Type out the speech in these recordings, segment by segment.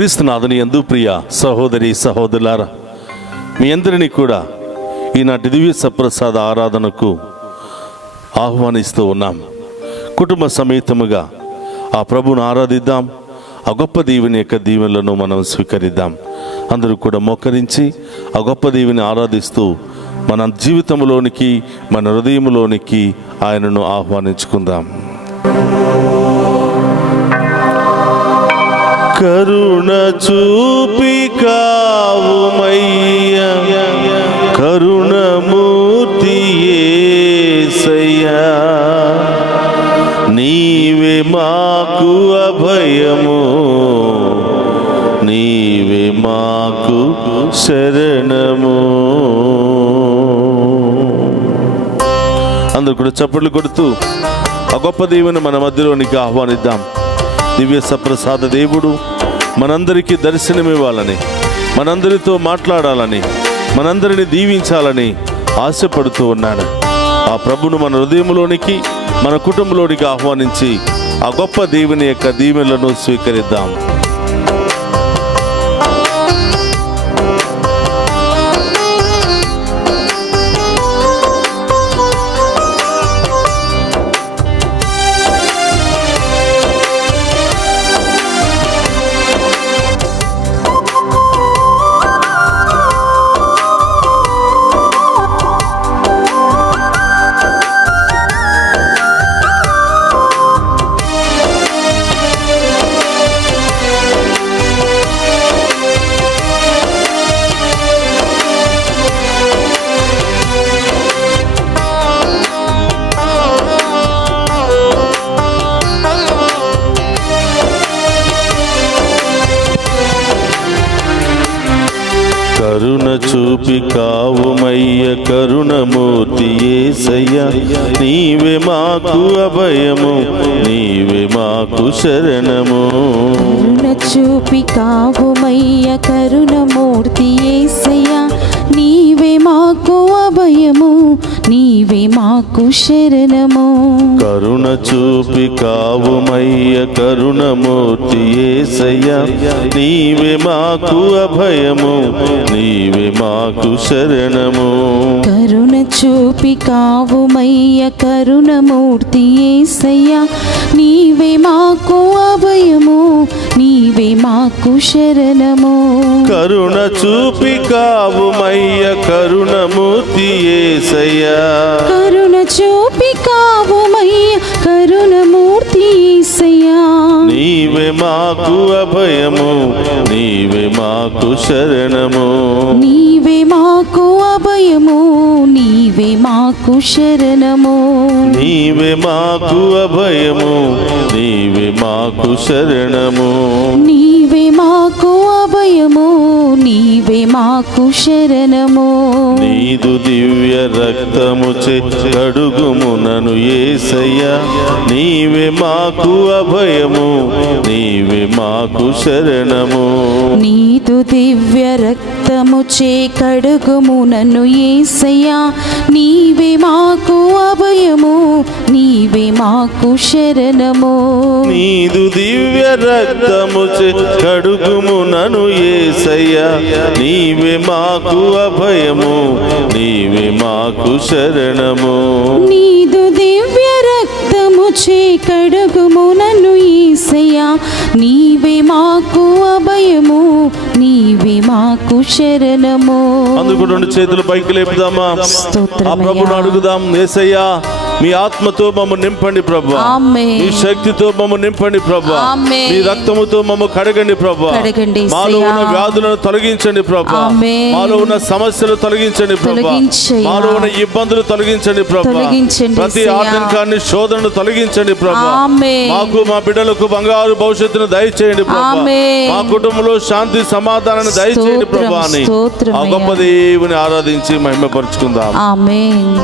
క్రీస్తునాథుని యందు ప్రియ సహోదరి సహోదరులారా, మీ అందరినీ కూడా ఈనాటి దివ్య సప్రసాద ఆరాధనకు ఆహ్వానిస్తూ ఉన్నాం. కుటుంబ సమేతముగా ఆ ప్రభువును ఆరాధిద్దాం. ఆ గొప్ప దీవెని యొక్క దీవెనలను మనం స్వీకరిద్దాం. అందరూ కూడా మోకరించి ఆ గొప్ప దీవెని ఆరాధిస్తూ మన జీవితంలోనికి, మన హృదయంలోనికి ఆయనను ఆహ్వానించుకుందాం. కరుణ చూపి కావుమయ్యా, కరుణమూర్తి యేసయ్యా, నీవే మాకు అభయము, నీవే మాకు శరణము. అందరూ కూడా చప్పట్లు కొడుతూ ఆ గొప్ప దేవుని మన మధ్యలోనికి ఆహ్వానిద్దాం. దివ్య సప్రసాద దేవుడు మనందరికీ దర్శనమివ్వాలని, మనందరితో మాట్లాడాలని, మనందరిని దీవించాలని ఆశపడుతూ ఉన్నాడు. ఆ ప్రభును మన హృదయంలోనికి, మన కుటుంబంలోనికి ఆహ్వానించి ఆ గొప్ప దేవుని యొక్క దీవెనలను స్వీకరిద్దాం. కరుణ చూపి కావుమయ్య, కరుణమూర్తి యేసయ్యా, నీవే మాకు అభయము, నీవే మాకు శరణము. కరుణ చూపి కావుమయ్య, కరుణమూర్తి యేసయ్యా, నీవే మాకు అభయము, నీవే మాకు శరణము. కరుణ చూపి కావుమయ్య, కరుణమూర్తి యేసయ్యా, నీవే మాకు అభయము, నీవే మాకు శరణము. కరుణ చూపి కావుమయ్య, కరుణమూర్తి యేసయ్యా, నీవే మాకు అభయము, నీవే మాకు శరణము. కరుణ చూపి కావుమయ్య, కరుణమూర్తి యేసయ్యా, కరుణ చూపి కావుమయ్య, కరుణమూర్తి యేసయ్యా, నీవే మాకు అభయము, నీవే మాకు శరణము. నీవే మాకు అభయము, నీవే మాకు శరణము. నీవే మాకు అభయము, నీవే మాకు శరణము. నీవే మాకు అభయము, నీవే మాకు శరణము. నీదు దివ్య రక్తముచే కడుగుము నన్ను యేసయ్యా, నీవే మాకు అభయము, నీవే మాకు శరణము. నీదు దివ్య రక్తముచే కడుగుము నన్ను యేసయ్యా, నీవే మాకు అభయము, నీవే మాకు శరణము. నీదు దివ్య రక్తముచే కడుగుము నన్ను యేసయ్యా, నీవే మాకు అభయము, నీవే మాకు శరణము. నీదు దివ్య రక్తముచే కడుగుము నన్ను యేసయ్యా, నీవే మాకు అభయము, నీవే మాకు శరణము. అందుకు రెండు చేతులు పైకి లేపుదామా? ఆ ప్రభువును అడుగుదాం. యేసయ్యా, మీ ఆత్మతో మమ్మల్ని నింపండి ప్రభు, మీ శక్తితో మమ్మల్ని నింపండి ప్రభు, మీ రక్తముతో మమ్మల్ని కడగండి ప్రభు. మాలో ఉన్న వ్యాధులను తొలగించండి ప్రభు, మాలో ఉన్న సమస్యలు తొలగించండి ప్రభు, మాలో ఉన్న ఇబ్బందులు తొలగించండి ప్రభు, ప్రతి ఆటంకాన్ని, శోధనను తొలగించండి ప్రభు. మాకు, మా బిడ్డలకు బంగారు భవిష్యత్తును దయచేయండి ప్రభు, మా కుటుంబంలో శాంతి సమాధానాన్ని దయచేయండి ప్రభు అని ఆ గొప్ప దేవుని ఆరాధించి మహిమపరుచుకుందాం. ఆమేన్.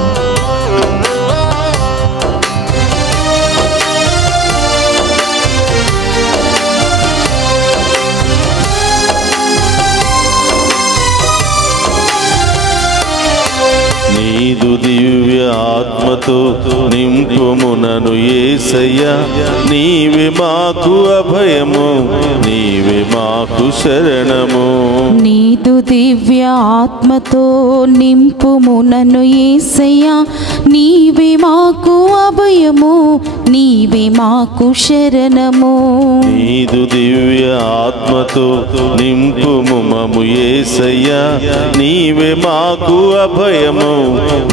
నీదు దివ్య ఆత్మ ఆత్మతో నింపుము నన్ను యేసయ్యా నీవే మాకు అభయము నీవే మాకు శరణము నీదు దివ్య ఆత్మతో నింపుము నన్ను యేసయ్యా నీవే మాకు అభయము నీవే మాకు శరణము నీదు దివ్య ఆత్మతో నింపుము మము యేసయ్యా నీవే మాకు అభయము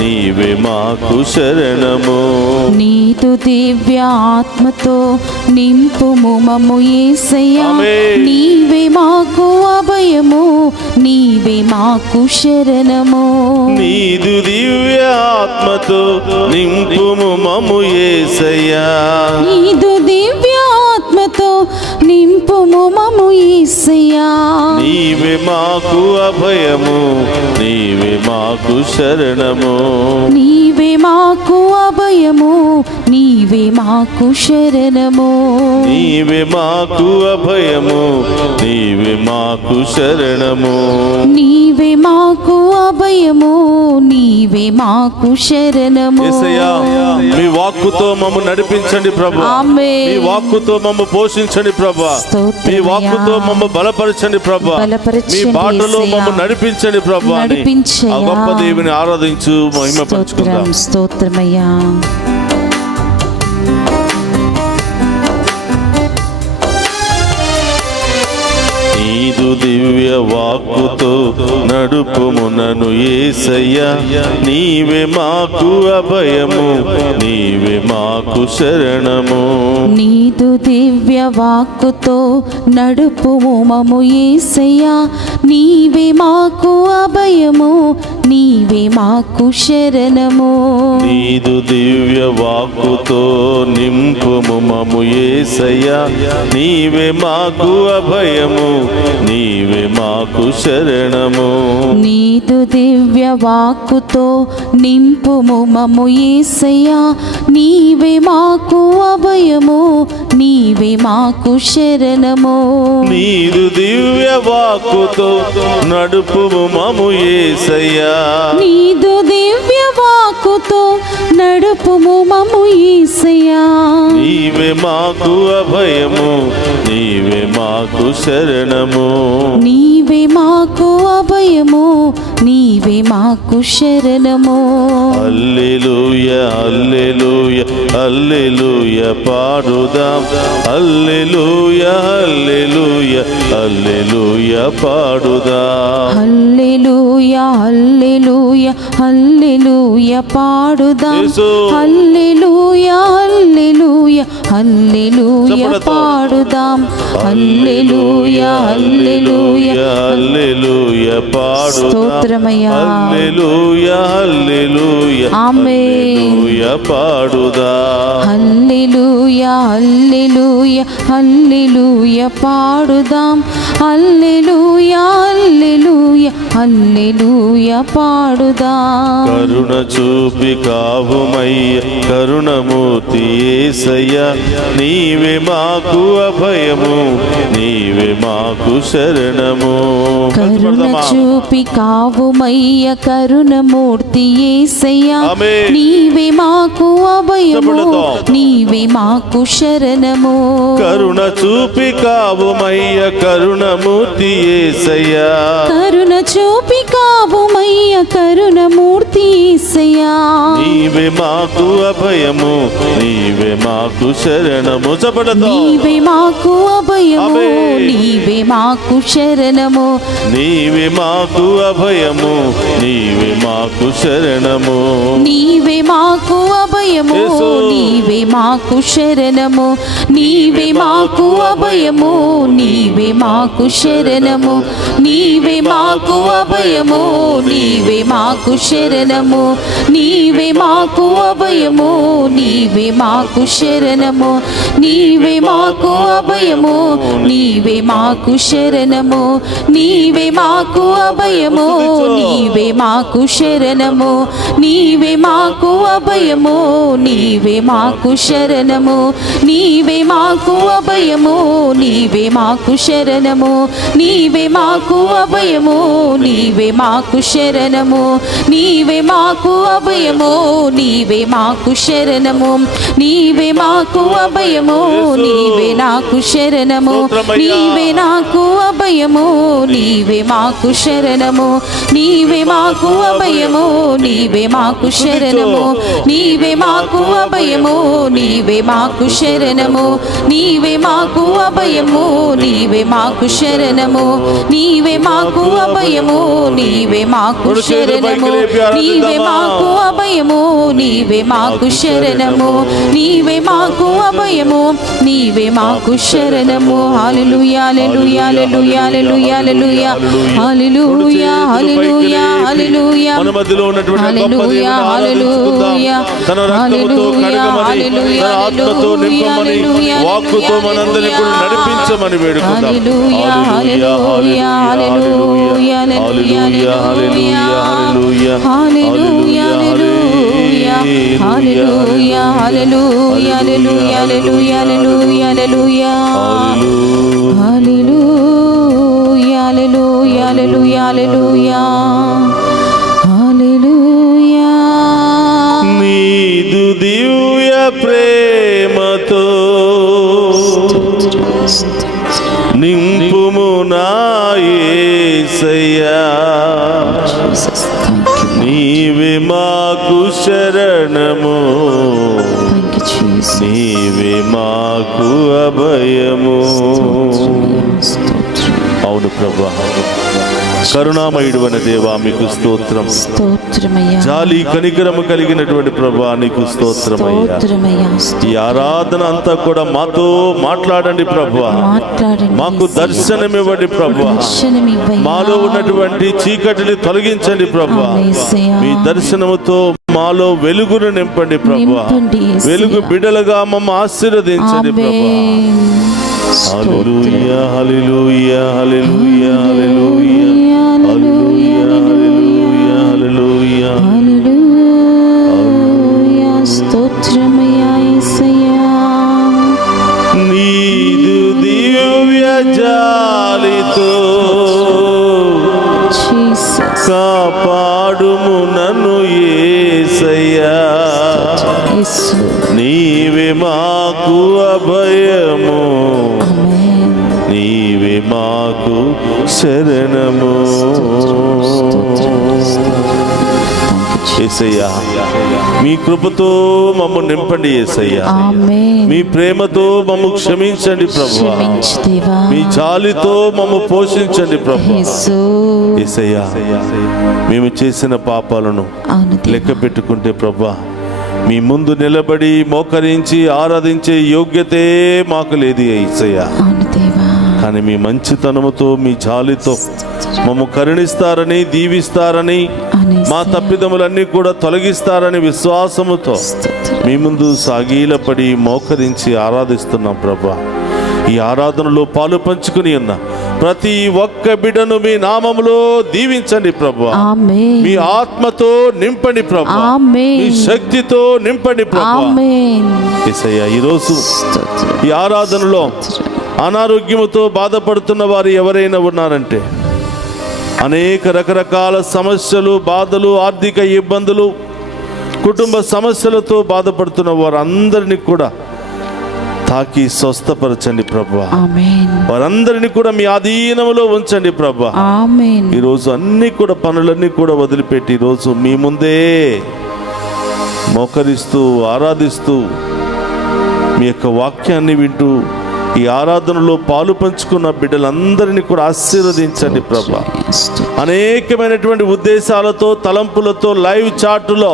నీవే మాకు శరణము నీదు దివ్య ఆత్మతో నింపుము మము యేసయ్యా నీవే మాకు అభయము నీవే మాకు శరణము నీదు దివ్య ఆత్మతో నింపుము మము యేసయ్యా నీదు దివ్య ఆత్మతో నింపుము మము యేసయ్యా నీవే మాకు అభయము నీవే మాకు శరణము నీవే మాకు అభయము నీవే మాకు శరణము నీవే మాకు అభయము నీవే మాకు శరణము నీవే మాకు అభయము నీవే మాకు శరణము యేసయ్యా మీ వాక్కుతో మమ్ము నడిపించండి ప్రభు ఆమేన్. మీ వాక్కుతో మమ్ము పోషించండి ప్రభు మీ వాక్కుతో మమ్ము బలపరచండి ప్రభు మీ బలపరచండి బాటలో యేసయ్యా. మమ్ము నడిపించండి ప్రభు అని నడిపించయ్యా. ఆ గొప్ప దేవుని ఆరాధించు మహిమపరచుకుందాం స్తోత్రమయ్యా నీదు దివ్య వాక్కుతో నడుపుము నన్ను యేసయ్యా నీవే మాకు అభయము నీవే మాకు శరణము నీదు దివ్య వాక్కుతో నడుపుము మము యేసయ్యా నీవే మాకు అభయము నీవే మాకు శరణము నీదు దివ్య వాక్కుతో నింపుము మము యేసయ్యా నీవే మాకు అభయము నీవే మాకు శరణము నీదు దివ్య వాక్కుతో నింపుము మము యేసయ్యా నీవే మాకు అభయము నీవే మాకు శరణము నీదు దివ్య వాక్కుతో నడుపుము మము యేసయ్యా నీదు దివ్య వాక్కుతో నడుపుము మము యేసయ్యా నీవే మాకు అభయము నీవే మాకు శరణము నీవే మాకు అభయము నీవే మాకు శరణము హల్లెలూయా హల్లెలూయా హల్లెలూయా పాడుదాం హల్లెలూయా హల్లెలూయా హల్లెలూయా పాడుదాం హల్లెలూయా హల్లెలూయా హల్లెలూయా పాడుదాం యేసు. హల్లెలూయా హల్లెలూయా హల్లెలూయా చప్పట్లతో. పాడుదాం హల్లెలూయా హల్లెలూయా హల్లెలూయా పాడుదాం స్తోత్రమయ్యా. హల్లెలూయా హల్లెలూయా ఆమేన్. హల్లెలూయా పాడుదాం హల్లెలూయా హల్లెలూయా హల్లెలూయా పాడుదాం హల్లెలూయా హల్లెలూయా హల్లెలూయా పాడుదాం కరుణ చూపి కావుమయ్య కరుణమూర్తి యేసయ్యా నీవే మాకు అభయము నీవే మాకు శరణము కరుణ చూపి కావుమయ్య కరుణమూర్తి యేసయ్యా ఆమేన్. నీవే మాకు అభయము చప్పట్లతో. నీవే మాకు శరణము కరుణ చూపి కావుమయ్య కరుణమూర్తి యేసయ్యా కరుణ చూపి కావుమయ్య కరుణమూర్తి యేసయ్యా నీవే మాకు అభయము నీవే మాకు శరణము చప్పట్లతో నీవే మాకు అభయము ఆమేన్. నీవే మాకు శరణము నీవే మాకు అభయము నీవే మాకు శరణము నీవే మాకు అభయము యేసు. నీవే మాకు శరణము నీవే మాకు అభయము నీవే మాకు శరణము నీవే మాకు అభయము నీవే మాకు శరణము నీవే మాకు అభయము నీవే మాకు శరణము నీవే మాకు అభయము నీవే మాకు శరణము నీవే మాకు అభయము నీవే మాకు శరణము నీవే మాకు అభయము నీవే మాకు శరణము నీవే మాకు అభయము నీవే మాకు శరణము నీవే మాకు అభయము నీవే మాకు శరణము శరణము, నీవే మాకు అభయము, నీవే మాకు శరణము, నీవే మాకు అభయము, నీవే నాకు శరణము, నీవే నాకు అభయము, నీవే మాకు శరణము, నీవే మాకు అభయము, నీవే మాకు శరణము, నీవే మాకు అభయము, నీవే మాకు శరణము, నీవే మాకు అభయము, నీవే మాకు శరణము, నీవే మాకు అభయము, నీవే మాకు శరణము, నీవే మాకు అభయము, నీవే మాకు శరణము, నీవే మాకు అభయము, నీవే మాకు శరణము. హల్లెలూయా హల్లెలూయా హల్లెలూయా హల్లెలూయా హల్లెలూయా హల్లెలూయా హల్లెలూయా మన మధ్యలో ఉన్నటువంటి గొప్ప దేవుని హల్లెలూయా ఆరాధించుకుందాం. తన రక్తముతో కడగమని, తన ఆత్మతో నింపమని, వాక్కుతో మనందరినీ కూడా నడిపించమని వేడుకుందాం. హల్లెలూయా హల్లెలూయా హల్లెలూయా హల్లెలూయా హల్లెలూయా హల్లెలూయా హల్లెలూయా హల్లెలూయా హల్లెలూయా హల్లెలూయా హల్లెలూయా హల్లెలూయా హల్లెలూయా హల్లెలూయా హల్లెలూయా. నీదు దివ్య ప్రేమతో నింపుము నా యేసయ్యా, నీవే మాకు శరణము, నీవే మాకు అభయము. అవును ప్రభా, కరుణామయుడు అనే దేవా మీకు స్తోత్రం. జాలి కనికరము కలిగినటువంటి ప్రభా నీకు స్తోత్రమయ్యా. ఈ ఆరాధన అంతా కూడా మాతో మాట్లాడండి ప్రభా, మాకు దర్శనమివ్వండి ప్రభా, మాలో ఉన్నటువంటి చీకటిని తొలగించండి ప్రభా, మీ దర్శనముతో మాలో వెలుగును నింపండి ప్రభా, వెలుగు బిడ్డలుగా మమ్మ ఆశీర్వదించండి ప్రభా. హల్లెలూయా హల్లెలూయా హల్లెలూయా హల్లెలూయా హల్లెలూయా హల్లెలూయా హల్లెలూయా. స్తోత్రమయ్యా యేసయ్యా. నీదు దివ్య జాలితో కాపాడుము నన్ను యేసయ్యా, నీవే మాకు అభయము, నీవే మాకు శరణము. యేసయ్యా మీ కృపతో మమ్మల్ని నింపండి యేసయ్యా, మీ ప్రేమతో మమ్ము క్షమించండి ప్రభువా, మీ జాలితో మమ్ము పోషించండి ప్రభువా. యేసయ్యా మేము చేసిన పాపాలను లెక్క పెట్టుకుంటే ప్రభువా, మీ ముందు నిలబడి మోకరించి ఆరాధించే యోగ్యతే మాకు లేదు యేసయ్యా. కానీ మీ మంచితనముతో మీ జాలితో మమ్ము కరుణిస్తారని, దీవిస్తారని, మా తప్పిదములన్నీ కూడా తొలగిస్తారని విశ్వాసముతో మీ ముందు సాగీలపడి మోకరించి ఆరాధిస్తున్నాం ప్రభా. ఈ ఆరాధనలో పాలు పంచుకుని ఉన్న ప్రతి ఒక్క బిడ్డను మీ నామములో దీవించండి ప్రభా, మీ ఆత్మతో నింపండి ప్రభా, మీ శక్తితో నింపండి ప్రభా. యేసయ్యా ఈరోజు ఈ ఆరాధనలో అనారోగ్యముతో బాధపడుతున్న వారు ఎవరైనా ఉన్నారంటే, అనేక రకరకాల సమస్యలు, బాధలు, ఆర్థిక ఇబ్బందులు, కుటుంబ సమస్యలతో బాధపడుతున్న వారందరినీ కూడా తాకి స్వస్థపరచండి ప్రభువా. వారందరినీ కూడా మీ ఆధీనములో ఉంచండి ప్రభువా. ఈరోజు అన్ని కూడా పనులన్నీ కూడా వదిలిపెట్టి ఈరోజు మీ ముందే మోకరిస్తూ ఆరాధిస్తూ మీ యొక్క వాక్యాన్ని వింటూ ఈ ఆరాధనలో పాలు పంచుకున్న బిడ్డలందరినీ కూడా ఆశీర్వదించండి ప్రభా. అనేకమైనటువంటి ఉద్దేశాలతో, తలంపులతో లైవ్ చాట్లో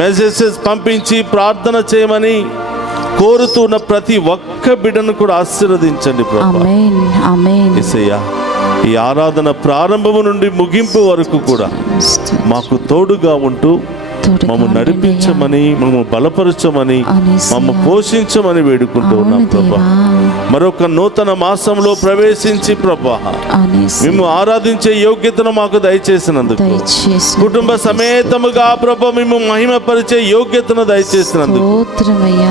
మెసేజెస్ పంపించి ప్రార్థన చేయమని కోరుతున్న ప్రతి ఒక్క బిడ్డను కూడా ఆశీర్వదించండి ప్రభా. యేసయ్యా ఈ ఆరాధన ప్రారంభము నుండి ముగింపు వరకు కూడా మాకు తోడుగా ఉంటూ మమ్ము నడిపించమని, మమ్ము బలపరచమని, మమ్ము పోషించమని వేడుకుంటూ ఉన్నాం ప్రభా. మరొక నూతన మాసంలో ప్రవేశించి ప్రభా మేము ఆరాధించే యోగ్యతను మాకు దయచేసినందుకు, కుటుంబ సమేతముగా ప్రభా మేము మహిమపరిచే యోగ్యతను దయచేసినందుకు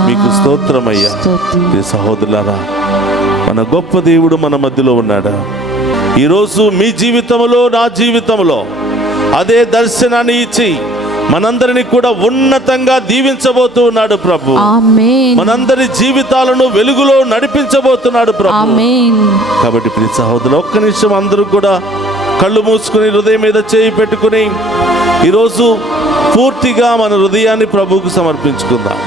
మీకు స్తోత్రమయ్యా. సహోదరులారా, మన గొప్ప దేవుడు మన మధ్యలో ఉన్నాడా? ఈరోజు మీ జీవితంలో, నా జీవితంలో అదే దర్శనాన్ని ఇచ్చి మనందరినీ కూడా ఉన్నతంగా దీవించబోతూ ఉన్నాడు ప్రభు. ఆమేన్. మనందరి జీవితాలను వెలుగులో నడిపించబోతున్నాడు ప్రభు. ఆమేన్. కాబట్టి ప్రియ సహోదరులు, ఒక్క నిమిషం అందరూ కూడా కళ్ళు మూసుకుని హృదయం మీద చేయి పెట్టుకుని ఈరోజు పూర్తిగా మన హృదయాన్ని ప్రభువుకు సమర్పించుకుందాం.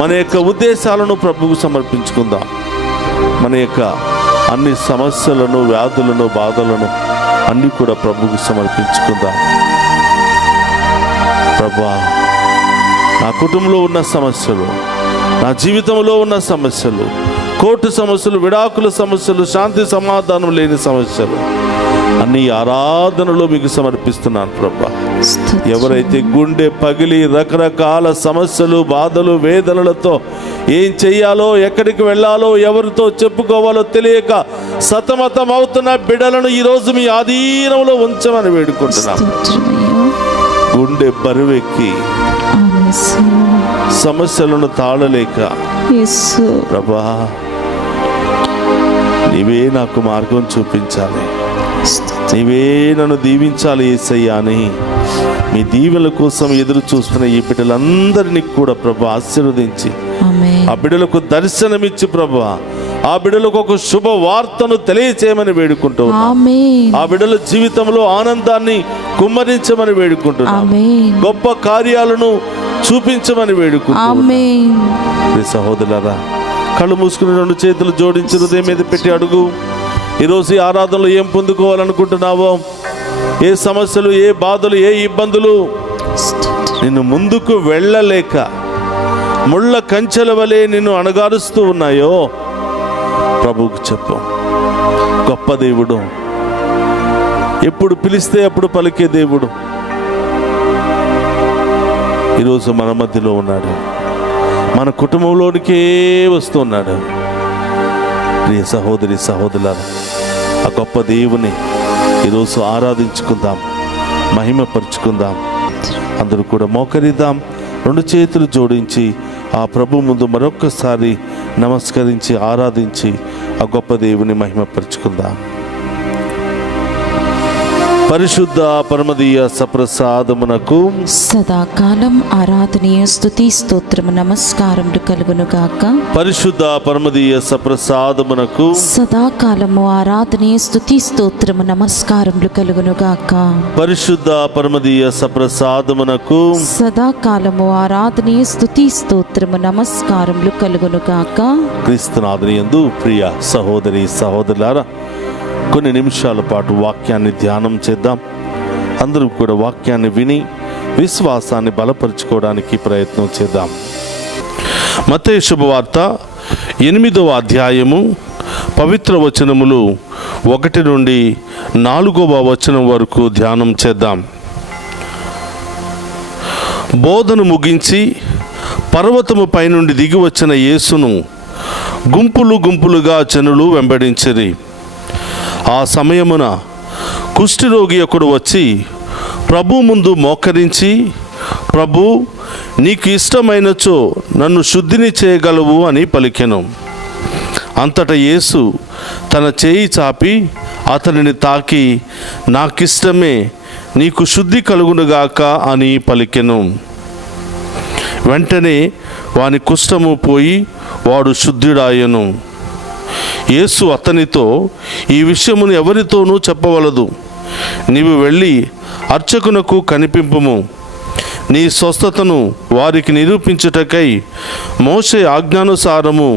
మన యొక్క ఉద్దేశాలను ప్రభువుకు సమర్పించుకుందాం. మన యొక్క అన్ని సమస్యలను, వ్యాధులను, బాధలను అన్ని కూడా ప్రభువుకు సమర్పించుకుందాం. ప్రభా, నా కుటుంబంలో ఉన్న సమస్యలు, నా జీవితంలో ఉన్న సమస్యలు, కోర్టు సమస్యలు, విడాకుల సమస్యలు, శాంతి సమాధానం లేని సమస్యలు అన్ని ఆరాధనలో మీకు సమర్పిస్తున్నాను ప్రభా. ఎవరైతే గుండె పగిలి రకరకాల సమస్యలు, బాధలు, వేదనలతో ఏం చెయ్యాలో, ఎక్కడికి వెళ్ళాలో, ఎవరితో చెప్పుకోవాలో తెలియక సతమతం అవుతున్న బిడ్డలను ఈరోజు మీ ఆధీనంలో ఉంచమని వేడుకుంటున్నాం. గుండె బరువెక్కి సమస్యలను తాళలేక ప్రభా, నీవే నాకు మార్గం చూపించాలి, నీవే నన్ను దీవించాలి యేసయ్యా అని మీ దీవెల కోసం ఎదురు చూస్తున్న ఈ బిడ్డలందరినీ కూడా ప్రభా ఆశీర్వదించి, ఆ బిడ్డలకు దర్శనమిచ్చి ప్రభా, ఆ బిడ్డలకు ఒక శుభ వార్తను తెలియచేయమని వేడుకుంటూ ఆ బిడ్డల జీవితంలో ఆనందాన్ని కుమ్మరించమని వేడుకుంటున్నాం. గొప్ప కార్యాలను చూపించమని వేడుకుంటున్నాం. సహోదరులారా, కళ్ళు మూసుకుని 2 చేతులు జోడించి హృదయం మీద పెట్టి అడుగు. ఈరోజు ఈ ఆరాధనలో ఏం పొందుకోవాలనుకుంటున్నావో, ఏ సమస్యలు, ఏ బాధలు, ఏ ఇబ్బందులు నిన్ను ముందుకు వెళ్ళలేక ముళ్ళ కంచెల వలె నిన్ను అణగారుస్తూ ఉన్నాయో ప్రభువుకు చెప్పు. గొప్ప దేవుడు, ఎప్పుడు పిలిస్తే అప్పుడు పలికే దేవుడు ఈరోజు మన మధ్యలో ఉన్నాడు. మన కుటుంబంలోనికే వస్తున్నాడు. ప్రియ సహోదరి సహోదరులారా, ఆ గొప్ప దేవుని ఈరోజు ఆరాధించుకుందాం, మహిమపరుచుకుందాం. అందరూ కూడా మోకరిద్దాం, 2 చేతులు జోడించి ఆ ప్రభు ముందు మరొక్కసారి నమస్కరించి ఆరాధించి ఆ గొప్ప దేవుని మహిమపరుచుకుందాం. పరిశుద్ధ పరమదీయ సప్రసాదమునకు సదాకాలం ఆరాధనీయ స్తుతి స్తోత్రము నమస్కారములు కలుగును గాక. పరిశుద్ధ పరమదీయ సప్రసాదమునకు సదాకాలము ఆరాధనీయ స్తుతి స్తోత్రము నమస్కారములు కలుగును గాక. పరిశుద్ధ పరమదీయ సప్రసాదమునకు సదాకాలము ఆరాధనీయ స్తుతి స్తోత్రము నమస్కారములు కలుగును గాక. క్రీస్తునాథునియందు ప్రియ సహోదరి సహోదరులారా, కొన్ని నిమిషాల పాటు వాక్యాన్ని ధ్యానం చేద్దాం. అందరూ కూడా వాక్యాన్ని విని విశ్వాసాన్ని బలపరుచుకోవడానికి ప్రయత్నం చేద్దాం. మత్తయి శుభవార్త 8వ అధ్యాయము పవిత్ర వచనములు 1 నుండి 4వ వచనం వరకు ధ్యానం చేద్దాం. బోధను ముగించి పర్వతము పైనుండి దిగి వచ్చిన యేసును గుంపులు గుంపులుగా జనులు వెంబడించిరి. ఆ సమయమున కుష్ఠరోగి ఒకడు వచ్చి ప్రభు ముందు మోకరించి, ప్రభు, నీకు ఇష్టమైనచో నన్ను శుద్ధిని చేయగలవు అని పలికెను. అంతటా యేసు తన చేయి చాపి అతనిని తాకి, నాకిష్టమే, నీకు శుద్ధి కలుగునుగాక అని పలికెను. వెంటనే వాని కుష్ఠము పోయి వాడు శుద్ధుడాయెను. యేసు అతనితో, ఈ విషయమును ఎవరితోనూ చెప్పవలదు. నీవు వెళ్ళి అర్చకునకు కనిపింపుము. నీ స్వస్థతను వారికి నిరూపించుటకై మోషే ఆజ్ఞానుసారము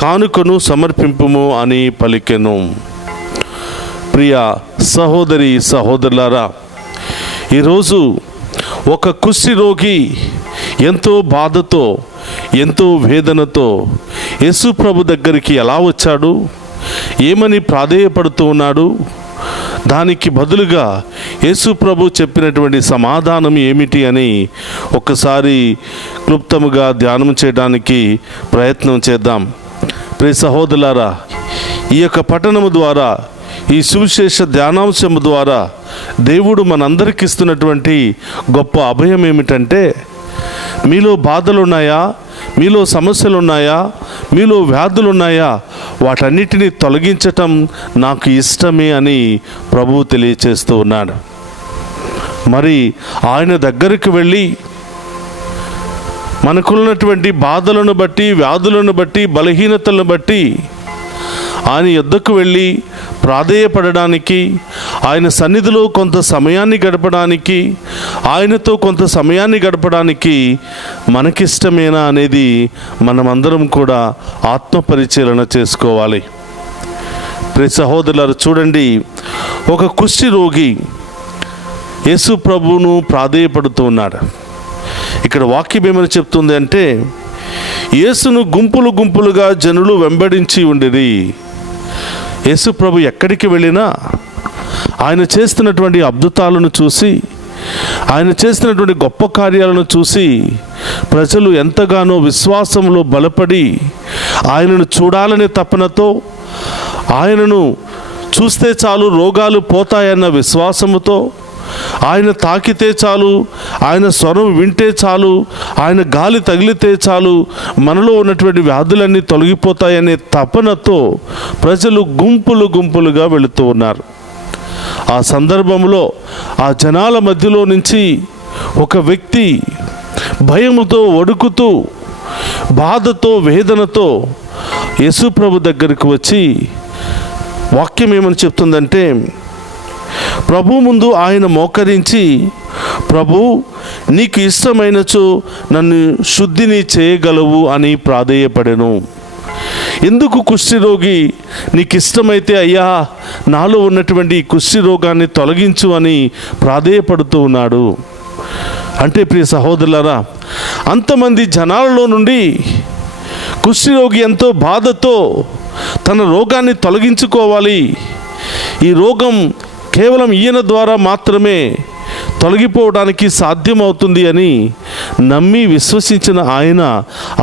కానుకను సమర్పింపుము అని పలికెను. ప్రియ సహోదరి సహోదరులారా, ఈరోజు ఒక కుష్ఠరోగి ఎంతో బాధతో, ఎంతో వేదనతో యేసు ప్రభు దగ్గరికి ఎలా వచ్చాడు, ఏమని ప్రాధేయపడుతూ ఉన్నాడు, దానికి బదులుగా యేసు ప్రభు చెప్పినటువంటి సమాధానం ఏమిటి అని ఒక్కసారి క్లుప్తముగా ధ్యానం చేయడానికి ప్రయత్నం చేద్దాం. ప్రియ సహోదరులారా, ఈ యొక్క పఠనము ద్వారా, ఈ సువిశేష ధ్యానాంశము ద్వారా దేవుడు మనందరికి ఇస్తున్నటువంటి గొప్ప అభయం ఏమిటంటే, మీలో బాధలున్నాయా, మీలో సమస్యలున్నాయా, మీలో వ్యాధులున్నాయా, వాటన్నిటినీ తొలగించటం నాకు ఇష్టమే అని ప్రభువు తెలియచేస్తూ ఉన్నాడు. మరి ఆయన దగ్గరికి వెళ్ళి మనకున్నటువంటి బాధలను బట్టి, వ్యాధులను బట్టి, బలహీనతలను బట్టి ఆయన యొద్దకు వెళ్ళి ప్రాధేయపడడానికి, ఆయన సన్నిధిలో కొంత సమయాన్ని గడపడానికి, ఆయనతో కొంత సమయాన్ని గడపడానికి మనకిష్టమేనా అనేది మనమందరం కూడా ఆత్మపరిశీలన చేసుకోవాలి. ప్రియ సహోదరులారా, చూడండి, ఒక కుష్ఠి రోగి యేసు ప్రభువును ప్రాధేయపడుతూ ఉన్నాడు. ఇక్కడ వాక్యం ఏమని చెప్తుంది అంటే, యేసును గుంపులు గుంపులుగా జనులు వెంబడించి ఉండిరి. యేసు ప్రభు ఎక్కడికి వెళ్ళినా ఆయన చేస్తున్నటువంటి అద్భుతాలను చూసి, ఆయన చేస్తున్నటువంటి గొప్ప కార్యాలను చూసి ప్రజలు ఎంతగానో విశ్వాసంలో బలపడి ఆయనను చూడాలనే తపనతో, ఆయనను చూస్తే చాలు రోగాలు పోతాయన్న విశ్వాసముతో, ఆయన తాకితే చాలు, ఆయన స్వరం వింటే చాలు, ఆయన గాలి తగిలితే చాలు మనలో ఉన్నటువంటి వ్యాధులన్నీ తొలగిపోతాయనే తపనతో ప్రజలు గుంపులు గుంపులుగా వెళుతూ ఉన్నారు. ఆ సందర్భంలో ఆ జనాల మధ్యలో నుంచి ఒక వ్యక్తి భయముతో, వణుకుతూ, బాధతో, వేదనతో యేసు ప్రభు దగ్గరికి వచ్చి వాక్యం ఏమని చెప్తుందంటే, ప్రభు ముందు ఆయన మోకరించి, ప్రభు నీకు ఇష్టమైనచో నన్ను శుద్ధిని చేయగలవు అని ప్రాధేయపడెను. ఎందుకు కుష్ఠిరోగి నీకు ఇష్టమైతే అయ్యా నాలో ఉన్నటువంటి ఈ కుష్ఠి రోగాన్ని తొలగించు అని ప్రాధేయపడుతూ ఉన్నాడు అంటే, ప్రియ సహోదరులారా, అంతమంది జనాలలో నుండి కుష్ఠిరోగి ఎంతో బాధతో తన రోగాన్ని తొలగించుకోవాలి, ఈ రోగం కేవలం ఈయన ద్వారా మాత్రమే తొలగిపోవడానికి సాధ్యమవుతుంది అని నమ్మి విశ్వసించిన ఆయన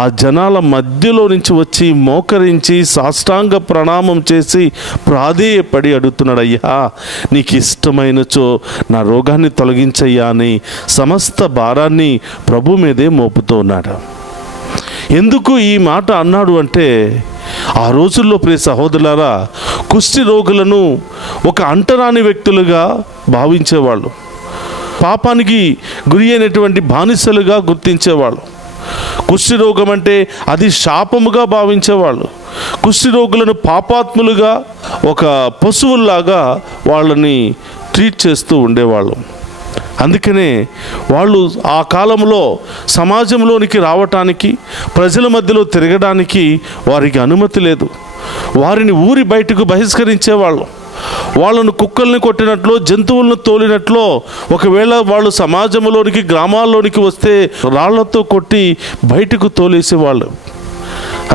ఆ జనాల మధ్యలో నుంచి వచ్చి మోకరించి సాష్టాంగ ప్రణామం చేసి ప్రాధేయపడి అడుగుతున్నాడు, అయ్యా నీకు ఇష్టమైనచో నా రోగాన్ని తొలగించయ్యా అని సమస్త భారాన్ని ప్రభు మీదే మోపుతూ ఉన్నాడు. ఎందుకు ఈ మాట అన్నాడు అంటే, ఆ రోజుల్లో ప్రియ సహోదరులారా, కుష్ఠి రోగులను ఒక అంటరాని వ్యక్తులుగా భావించేవాళ్ళు, పాపానికి గురి అయినటువంటి బానిసలుగా గుర్తించేవాళ్ళు. కుష్ఠి రోగం అంటే అది శాపముగా భావించేవాళ్ళు. కుష్ఠి రోగులను పాపాత్ములుగా, ఒక పశువుల్లాగా వాళ్ళని ట్రీట్ చేస్తూ ఉండేవాళ్ళు. అందుకనే వాళ్ళు ఆ కాలంలో సమాజంలోనికి రావటానికి, ప్రజల మధ్యలో తిరగడానికి వారికి అనుమతి లేదు. వారిని ఊరి బయటకు బహిష్కరించేవాళ్ళు. వాళ్ళను కుక్కల్ని కొట్టినట్లు, జంతువులను తోలినట్లు, ఒకవేళ వాళ్ళు సమాజంలోనికి, గ్రామాల్లోనికి వస్తే రాళ్లతో కొట్టి బయటకు తోలేసేవాళ్ళు.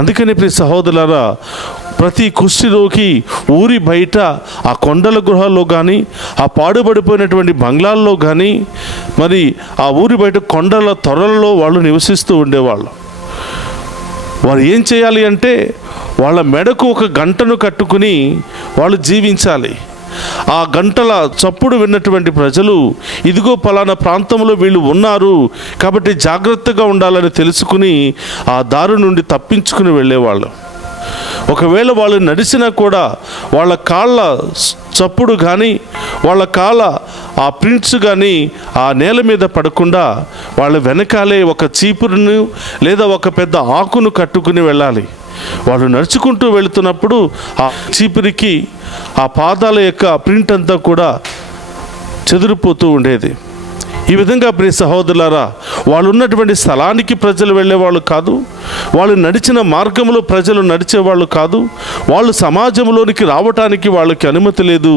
అందుకని ప్రియ సహోదరులారా, ప్రతి కుష్ఠిరోగి ఊరి బయట ఆ కొండల గృహాల్లో కానీ, ఆ పాడుబడిపోయినటువంటి బంగ్లాల్లో కానీ, మరి ఆ ఊరి బయట కొండల త్వరలలో వాళ్ళు నివసిస్తూ ఉండేవాళ్ళు. వారు ఏం చేయాలి అంటే, వాళ్ళ మెడకు ఒక గంటను కట్టుకుని వాళ్ళు జీవించాలి. ఆ గంటల చప్పుడు విన్నటువంటి ప్రజలు, ఇదిగో పలానా ప్రాంతంలో వీళ్ళు ఉన్నారు కాబట్టి జాగ్రత్తగా ఉండాలని తెలుసుకుని ఆ దారి నుండి తప్పించుకుని వెళ్ళేవాళ్ళు. ఒకవేళ వాళ్ళు నడిచినా కూడా వాళ్ళ కాళ్ళ చప్పుడు కానీ, వాళ్ళ కాళ్ళ ఆ ప్రింట్స్ కానీ ఆ నేల మీద పడకుండా వాళ్ళ వెనకాలే ఒక చీపురును లేదా ఒక పెద్ద ఆకును కట్టుకుని వెళ్ళాలి. వాళ్ళు నడుచుకుంటూ వెళుతున్నప్పుడు ఆ చీపురికి ఆ పాదాల యొక్క ప్రింట్ అంతా కూడా చెదిరిపోతూ ఉండేది. ఈ విధంగా ప్రియ సహోదరులారా, వాళ్ళు ఉన్నటువంటి స్థలానికి ప్రజలు వెళ్ళేవాళ్ళు కాదు, వాళ్ళు నడిచిన మార్గంలో ప్రజలు నడిచేవాళ్ళు కాదు, వాళ్ళు సమాజంలోనికి రావటానికి వాళ్ళకి అనుమతి లేదు.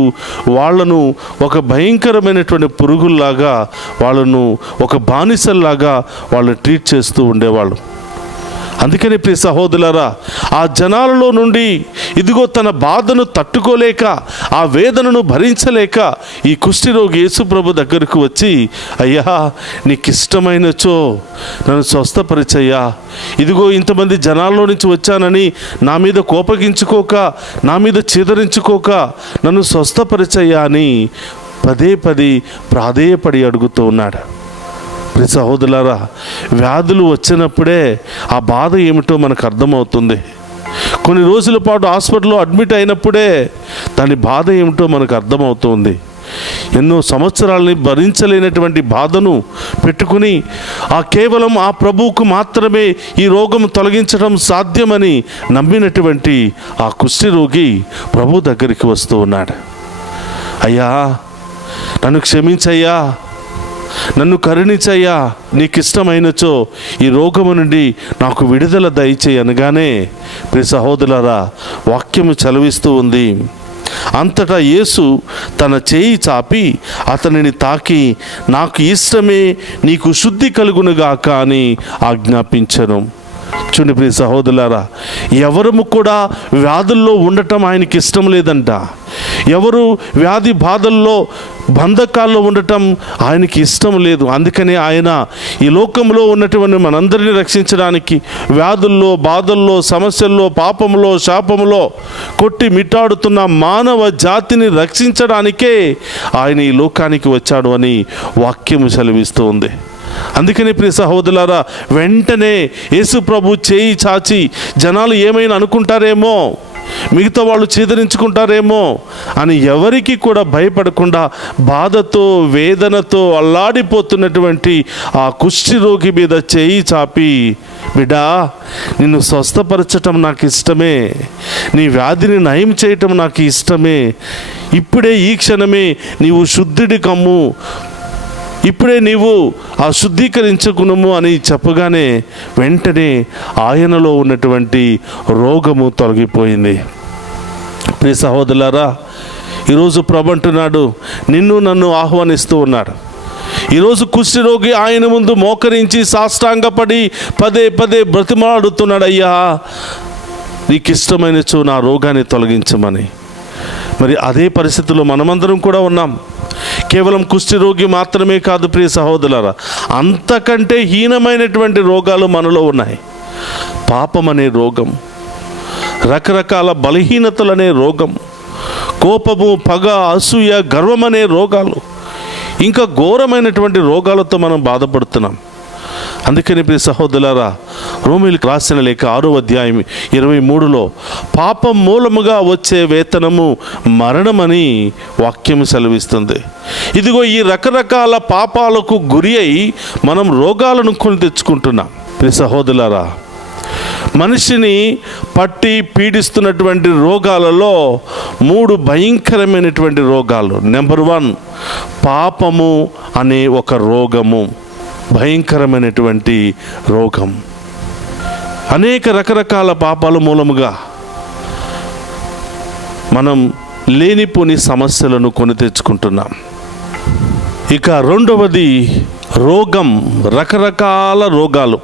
వాళ్ళను ఒక భయంకరమైనటువంటి పురుగుల్లాగా, వాళ్ళను ఒక బానిసల్లాగా వాళ్ళు ట్రీట్ చేస్తూ ఉండేవాళ్ళు. అందుకని ప్రియ సహోదరులారా, ఆ జనాలలో నుండి ఇదిగో తన బాధను తట్టుకోలేక, ఆ వేదనను భరించలేక ఈ కుష్ఠిరోగి యేసు ప్రభు దగ్గరకు వచ్చి, అయ్యా నీకు ఇష్టమైనచో నన్ను స్వస్థపరిచయ్యా, ఇదిగో ఇంతమంది జనాల్లో నుంచి వచ్చానని నా మీద కోపగించుకోక, నా మీద చీదరించుకోక నన్ను స్వస్థపరిచయ్యా అని పదే పదే ప్రాధేయపడి అడుగుతూ ఉన్నాడు. ప్రియ సహోదరులారా, వ్యాధులు వచ్చినప్పుడే ఆ బాధ ఏమిటో మనకు అర్థమవుతుంది. కొన్ని రోజుల పాటు హాస్పిటల్లో అడ్మిట్ అయినప్పుడే దాని బాధ ఏమిటో మనకు అర్థమవుతుంది. ఎన్నో సంవత్సరాలని భరించలేనటువంటి బాధను పెట్టుకుని కేవలం ఆ ప్రభువుకు మాత్రమే ఈ రోగం తొలగించడం సాధ్యమని నమ్మినటువంటి ఆ కుష్ఠరోగి ప్రభు దగ్గరికి వస్తూ ఉన్నాడు. అయ్యా, నన్ను క్షమించయ్యా, నన్ను కరుణించయ్యా, నీకు ఇష్టమైనచో ఈ రోగము నుండి నాకు విడుదల దయచేయి అనగానే ప్రియ సహోదరులారా, వాక్యము చలవిస్తూ ఉంది. అంతటా యేసు తన చేయి చాపి అతనిని తాకి, నాకు ఇష్టమే, నీకు శుద్ధి కలుగునుగాక అని ఆజ్ఞాపించెను. చూడండి ప్రియ సహోదరులారా, ఎవరము కూడా వ్యాధుల్లో ఉండటం ఆయనకి ఇష్టం లేదంట. ఎవరు వ్యాధి బాధల్లో బంధకాల్లో ఉండటం ఆయనకి ఇష్టం లేదు. అందుకని ఆయన ఈ లోకంలో ఉన్నటువంటి మనందరినీ రక్షించడానికి, వ్యాధుల్లో, బాధల్లో, సమస్యల్లో, పాపంలో, శాపంలో కొట్టి మిట్టాడుతున్న మానవ జాతిని రక్షించడానికే ఆయన ఈ లోకానికి వచ్చాడు అని వాక్యము సెలవిస్తూ ఉంది. అందుకని ప్రియ సహోదరులారా, వెంటనే యేసు ప్రభు చేయి చాచి జనాలు ఏమైనా అనుకుంటారేమో, మిగతా వాళ్ళు చీదరించుకుంటారేమో అని ఎవరికి కూడా భయపడకుండా బాధతో, వేదనతో అల్లాడిపోతున్నటువంటి ఆ కుష్ఠరోగి మీద చేయి చాపి, బిడ్డా, నిన్ను స్వస్థపరచటం నాకు ఇష్టమే, నీ వ్యాధిని నయం చేయటం నాకు ఇష్టమే, ఇప్పుడే ఈ క్షణమే నీవు శుద్ధుడి కమ్ము, ఇప్పుడే నీవు ఆ శుద్ధీకరించుకునుము అని చెప్పగానే వెంటనే ఆయనలో ఉన్నటువంటి రోగము తొలగిపోయింది. ప్రియ సహోదరులారా, ఈరోజు ప్రభు అంటున్నాడు, నిన్ను నన్ను ఆహ్వానిస్తూ ఉన్నాడు. ఈరోజు కుష్ఠరోగి ఆయన ముందు మోకరించి సాష్టాంగపడి పదే పదే బ్రతిమాడుతున్నాడు, అయ్యా, నీకు ఇష్టమైనచో నా రోగాన్ని తొలగించమని. మరి అదే పరిస్థితిలో మనమందరం కూడా ఉన్నాం. కేవలం కుష్ఠరోగి మాత్రమే కాదు ప్రియ సహోదరులారా, అంతకంటే హీనమైనటువంటి రోగాలు మనలో ఉన్నాయి. పాపం అనే రోగం, రకరకాల బలహీనతలనే రోగం, కోపము, పగ, అసూయ, గర్వం అనే రోగాలు, ఇంకా ఘోరమైనటువంటి రోగాలతో మనం బాధపడుతున్నాం. అందుకని ప్రియ సహోదరులారా, రోమీయులకు రాసిన లేఖ 6వ అధ్యాయం 23లో పాపం మూలముగా వచ్చే వేతనము మరణమని వాక్యము సెలవిస్తుంది. ఇదిగో ఈ రకరకాల పాపాలకు గురి అయి మనం రోగాలను కొని తెచ్చుకుంటున్నాం. ప్రియ సహోదరులారా, మనిషిని పట్టి పీడిస్తున్నటువంటి రోగాలలో 3 భయంకరమైనటువంటి రోగాలు. నెంబర్ 1, పాపము అనే ఒక రోగము, భయంకరమైనటువంటి రోగం. అనేక రకరకాల పాపాల మూలముగా మనం లేనిపోని సమస్యలను కొని తెచ్చుకుంటున్నాం. ఇక రెండవది రోగం, రకరకాల రోగాలు,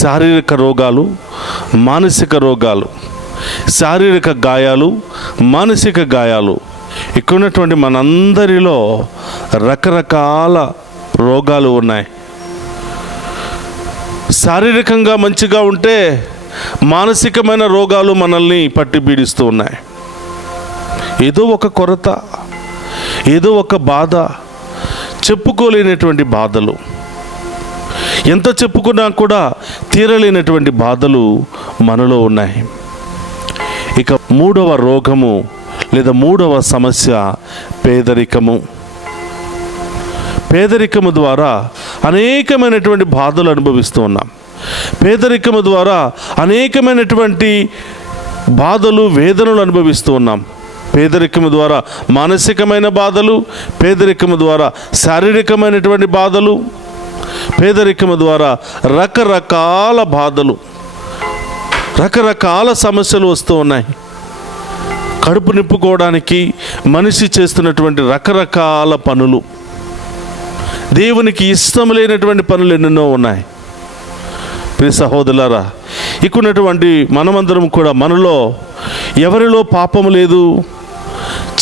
శారీరక రోగాలు, మానసిక రోగాలు, శారీరక గాయాలు, మానసిక గాయాలు. ఇక్కడ ఉన్నటువంటి మనందరిలో రకరకాల రోగాలు ఉన్నాయి. శారీరకంగా మంచిగా ఉంటే మానసికమైన రోగాలు మనల్ని పట్టి పీడిస్తూ ఉన్నాయి. ఏదో ఒక కొరత, ఏదో ఒక బాధ, చెప్పుకోలేనటువంటి బాధలు, ఎంత చెప్పుకున్నా కూడా తీరలేనటువంటి బాధలు మనలో ఉన్నాయి. ఇక 3వ రోగము లేదా 3వ సమస్య పేదరికము. పేదరికము ద్వారా అనేకమైనటువంటి బాధలు అనుభవిస్తూ ఉన్నాం. పేదరికము ద్వారా అనేకమైనటువంటి బాధలు, వేదనలు అనుభవిస్తూ ఉన్నాం. పేదరికము ద్వారా మానసికమైన బాధలు, పేదరికము ద్వారా శారీరకమైనటువంటి బాధలు, పేదరికము ద్వారా రకరకాల బాధలు, రకరకాల సమస్యలు వస్తూ ఉన్నాయి. కడుపు నింపుకోవడానికి మనిషి చేస్తున్నటువంటి రకరకాల పనులు, దేవునికి ఇష్టం లేనటువంటి పనులు ఎన్నెన్నో ఉన్నాయి. ప్రియ సహోదరులారా, ఇక్కడున్నటువంటి మనమందరం కూడా మనలో ఎవరిలో పాపము లేదు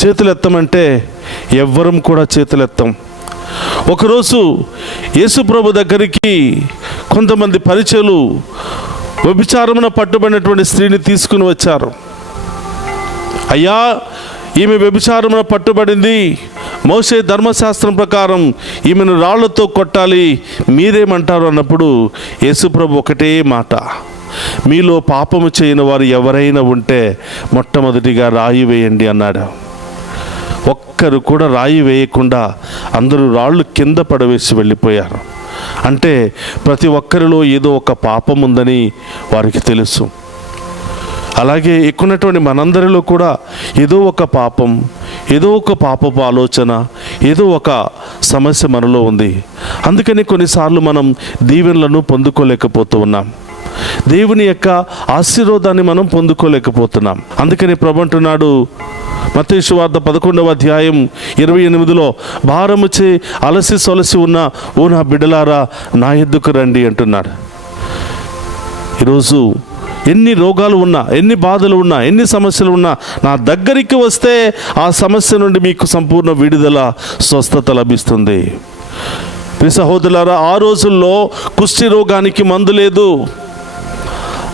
చేతులెత్తమంటే ఎవ్వరం కూడా చేతులెత్తం. ఒకరోజు యేసు ప్రభు దగ్గరికి కొంతమంది పరిచయులు వ్యభిచారమున పట్టుబడినటువంటి స్త్రీని తీసుకుని వచ్చారు. అయ్యా, ఈమె వ్యభిచారమున పట్టుబడింది, మోషే ధర్మశాస్త్రం ప్రకారం ఈమెను రాళ్లతో కొట్టాలి, మీరేమంటారు అన్నప్పుడు యేసుప్రభు ఒకటే మాట, మీలో పాపము చేయని వారు ఎవరైనా ఉంటే మొట్టమొదటిగా రాయి వేయండి అన్నాడు. ఒక్కరు కూడా రాయి వేయకుండా అందరూ రాళ్ళు కింద పడవేసి వెళ్ళిపోయారు. అంటే ప్రతి ఒక్కరిలో ఏదో ఒక పాపం ఉందని వారికి తెలుసు. అలాగే ఎక్కున్నటువంటి మనందరిలో కూడా ఏదో ఒక పాపం, ఏదో ఒక పాపపు ఆలోచన, ఏదో ఒక సమస్య మనలో ఉంది. అందుకని కొన్నిసార్లు మనం దీవెనలను పొందుకోలేకపోతూ ఉన్నాం, దేవుని యొక్క ఆశీర్వాదాన్ని మనం పొందుకోలేకపోతున్నాం. అందుకని ప్రభు అంటున్నాడు మత్తయి సువార్త 11వ అధ్యాయం 28లో, భారముచే అలసి సొలసి ఉన్న ఓ నా బిడ్డలారా నా యొద్దకు రండి అంటున్నాడు. ఈరోజు ఎన్ని రోగాలు ఉన్నా, ఎన్ని బాధలు ఉన్నా, ఎన్ని సమస్యలు ఉన్నా నా దగ్గరికి వస్తే ఆ సమస్య నుండి మీకు సంపూర్ణ విడుదల, స్వస్థత లభిస్తుంది. ప్రియ సహోదరులారా, ఆ రోజుల్లో కుష్టి రోగానికి మందు లేదు,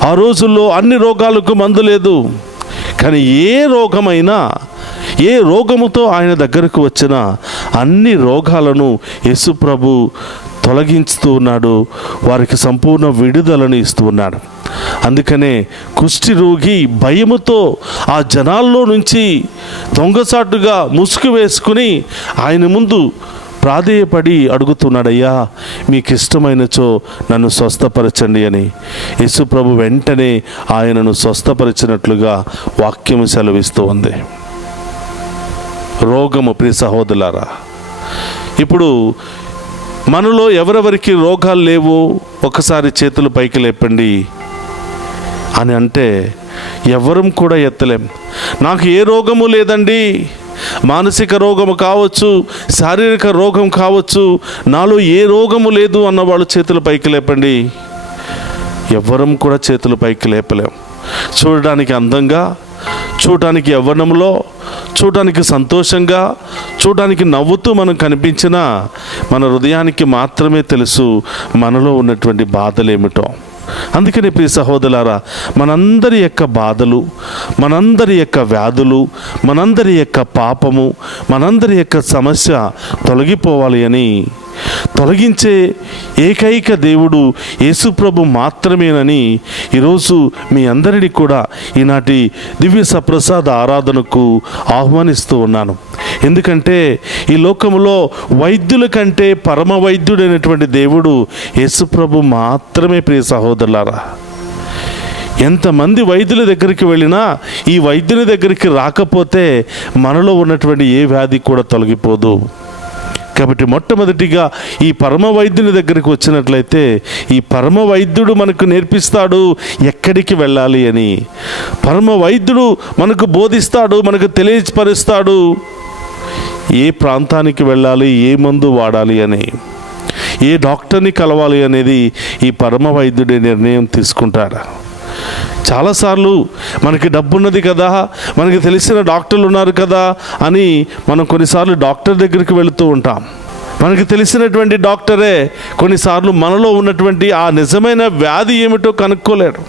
ఆ రోజుల్లో అన్ని రోగాలకు మందు లేదు. కానీ ఏ రోగమైనా, ఏ రోగముతో ఆయన దగ్గరకు వచ్చినా అన్ని రోగాలను యేసు ప్రభు తొలగిస్తూ ఉన్నాడు, వారికి సంపూర్ణ విడుదలను ఇస్తూ ఉన్నాడు. అందుకనే కుష్టి రోగి భయముతో ఆ జనాల్లో నుంచి దొంగసాటుగా ముసుగు వేసుకుని ఆయన ముందు ప్రాధేయపడి అడుగుతున్నాడయ్యా, మీకు ఇష్టమైనచో నన్ను స్వస్థపరచండి అని. యేసు ప్రభు వెంటనే ఆయనను స్వస్థపరిచినట్లుగా వాక్యము సెలవిస్తూ ఉంది. రోగము, ప్రియ సహోదరులారా, ఇప్పుడు మనలో ఎవరెవరికి రోగాలు లేవో ఒకసారి చేతులు పైకి లేపండి అని అంటే ఎవరం కూడా ఎత్తలేం. నాకు ఏ రోగము లేదండి, మానసిక రోగము కావచ్చు, శారీరక రోగం కావచ్చు, నాలో ఏ రోగము లేదు అన్నవాళ్ళు చేతులు పైకి లేపండి. ఎవ్వరం కూడా చేతులు పైకి లేపలేం. చూడడానికి అందంగా, చూడటానికి యవ్వనంలో, చూడటానికి సంతోషంగా, చూడటానికి నవ్వుతూ మనం కనిపించినా మన హృదయానికి మాత్రమే తెలుసు మనలో ఉన్నటువంటి బాధలేమిటో. అందుకని ప్రియ సహోదరులారా, మనందరి యొక్క బాధలు, మనందరి యొక్క వ్యాధులు, మనందరి యొక్క పాపము, మనందరి యొక్క సమస్య తొలగిపోవాలి అని, తొలగించే ఏకైక దేవుడు యేసుప్రభు మాత్రమేనని ఈరోజు మీ అందరినీ కూడా ఈనాటి దివ్య సప్రసాద ఆరాధనకు ఆహ్వానిస్తూ ఉన్నాను. ఎందుకంటే ఈ లోకంలో వైద్యుల కంటే పరమ వైద్యుడైనటువంటి దేవుడు యేసుప్రభు మాత్రమే. ప్రియ సహోదరులారా, ఎంతమంది వైద్యుల దగ్గరికి వెళ్ళినా ఈ వైద్యుని దగ్గరికి రాకపోతే మనలో ఉన్నటువంటి ఏ వ్యాధి కూడా తొలగిపోదు. కాబట్టి మొట్టమొదటిగా ఈ పరమ వైద్యుని దగ్గరికి వచ్చినట్లయితే ఈ పరమ వైద్యుడు మనకు నేర్పిస్తాడు ఎక్కడికి వెళ్ళాలి అని. పరమ వైద్యుడు మనకు బోధిస్తాడు, మనకు తెలియపరుస్తాడు ఏ ప్రాంతానికి వెళ్ళాలి, ఏ మందు వాడాలి అని, ఏ డాక్టర్ని కలవాలి అనేది ఈ పరమ వైద్యుడే నిర్ణయం తీసుకుంటాడు. చాలాసార్లు మనకి డబ్బున్నది కదా, మనకి తెలిసిన డాక్టర్లు ఉన్నారు కదా అని మనం కొన్నిసార్లు డాక్టర్ దగ్గరికి వెళుతూ ఉంటాం. మనకి తెలిసినటువంటి డాక్టరే కొన్నిసార్లు మనలో ఉన్నటువంటి ఆ నిజమైన వ్యాధి ఏమిటో కనుక్కోలేరు.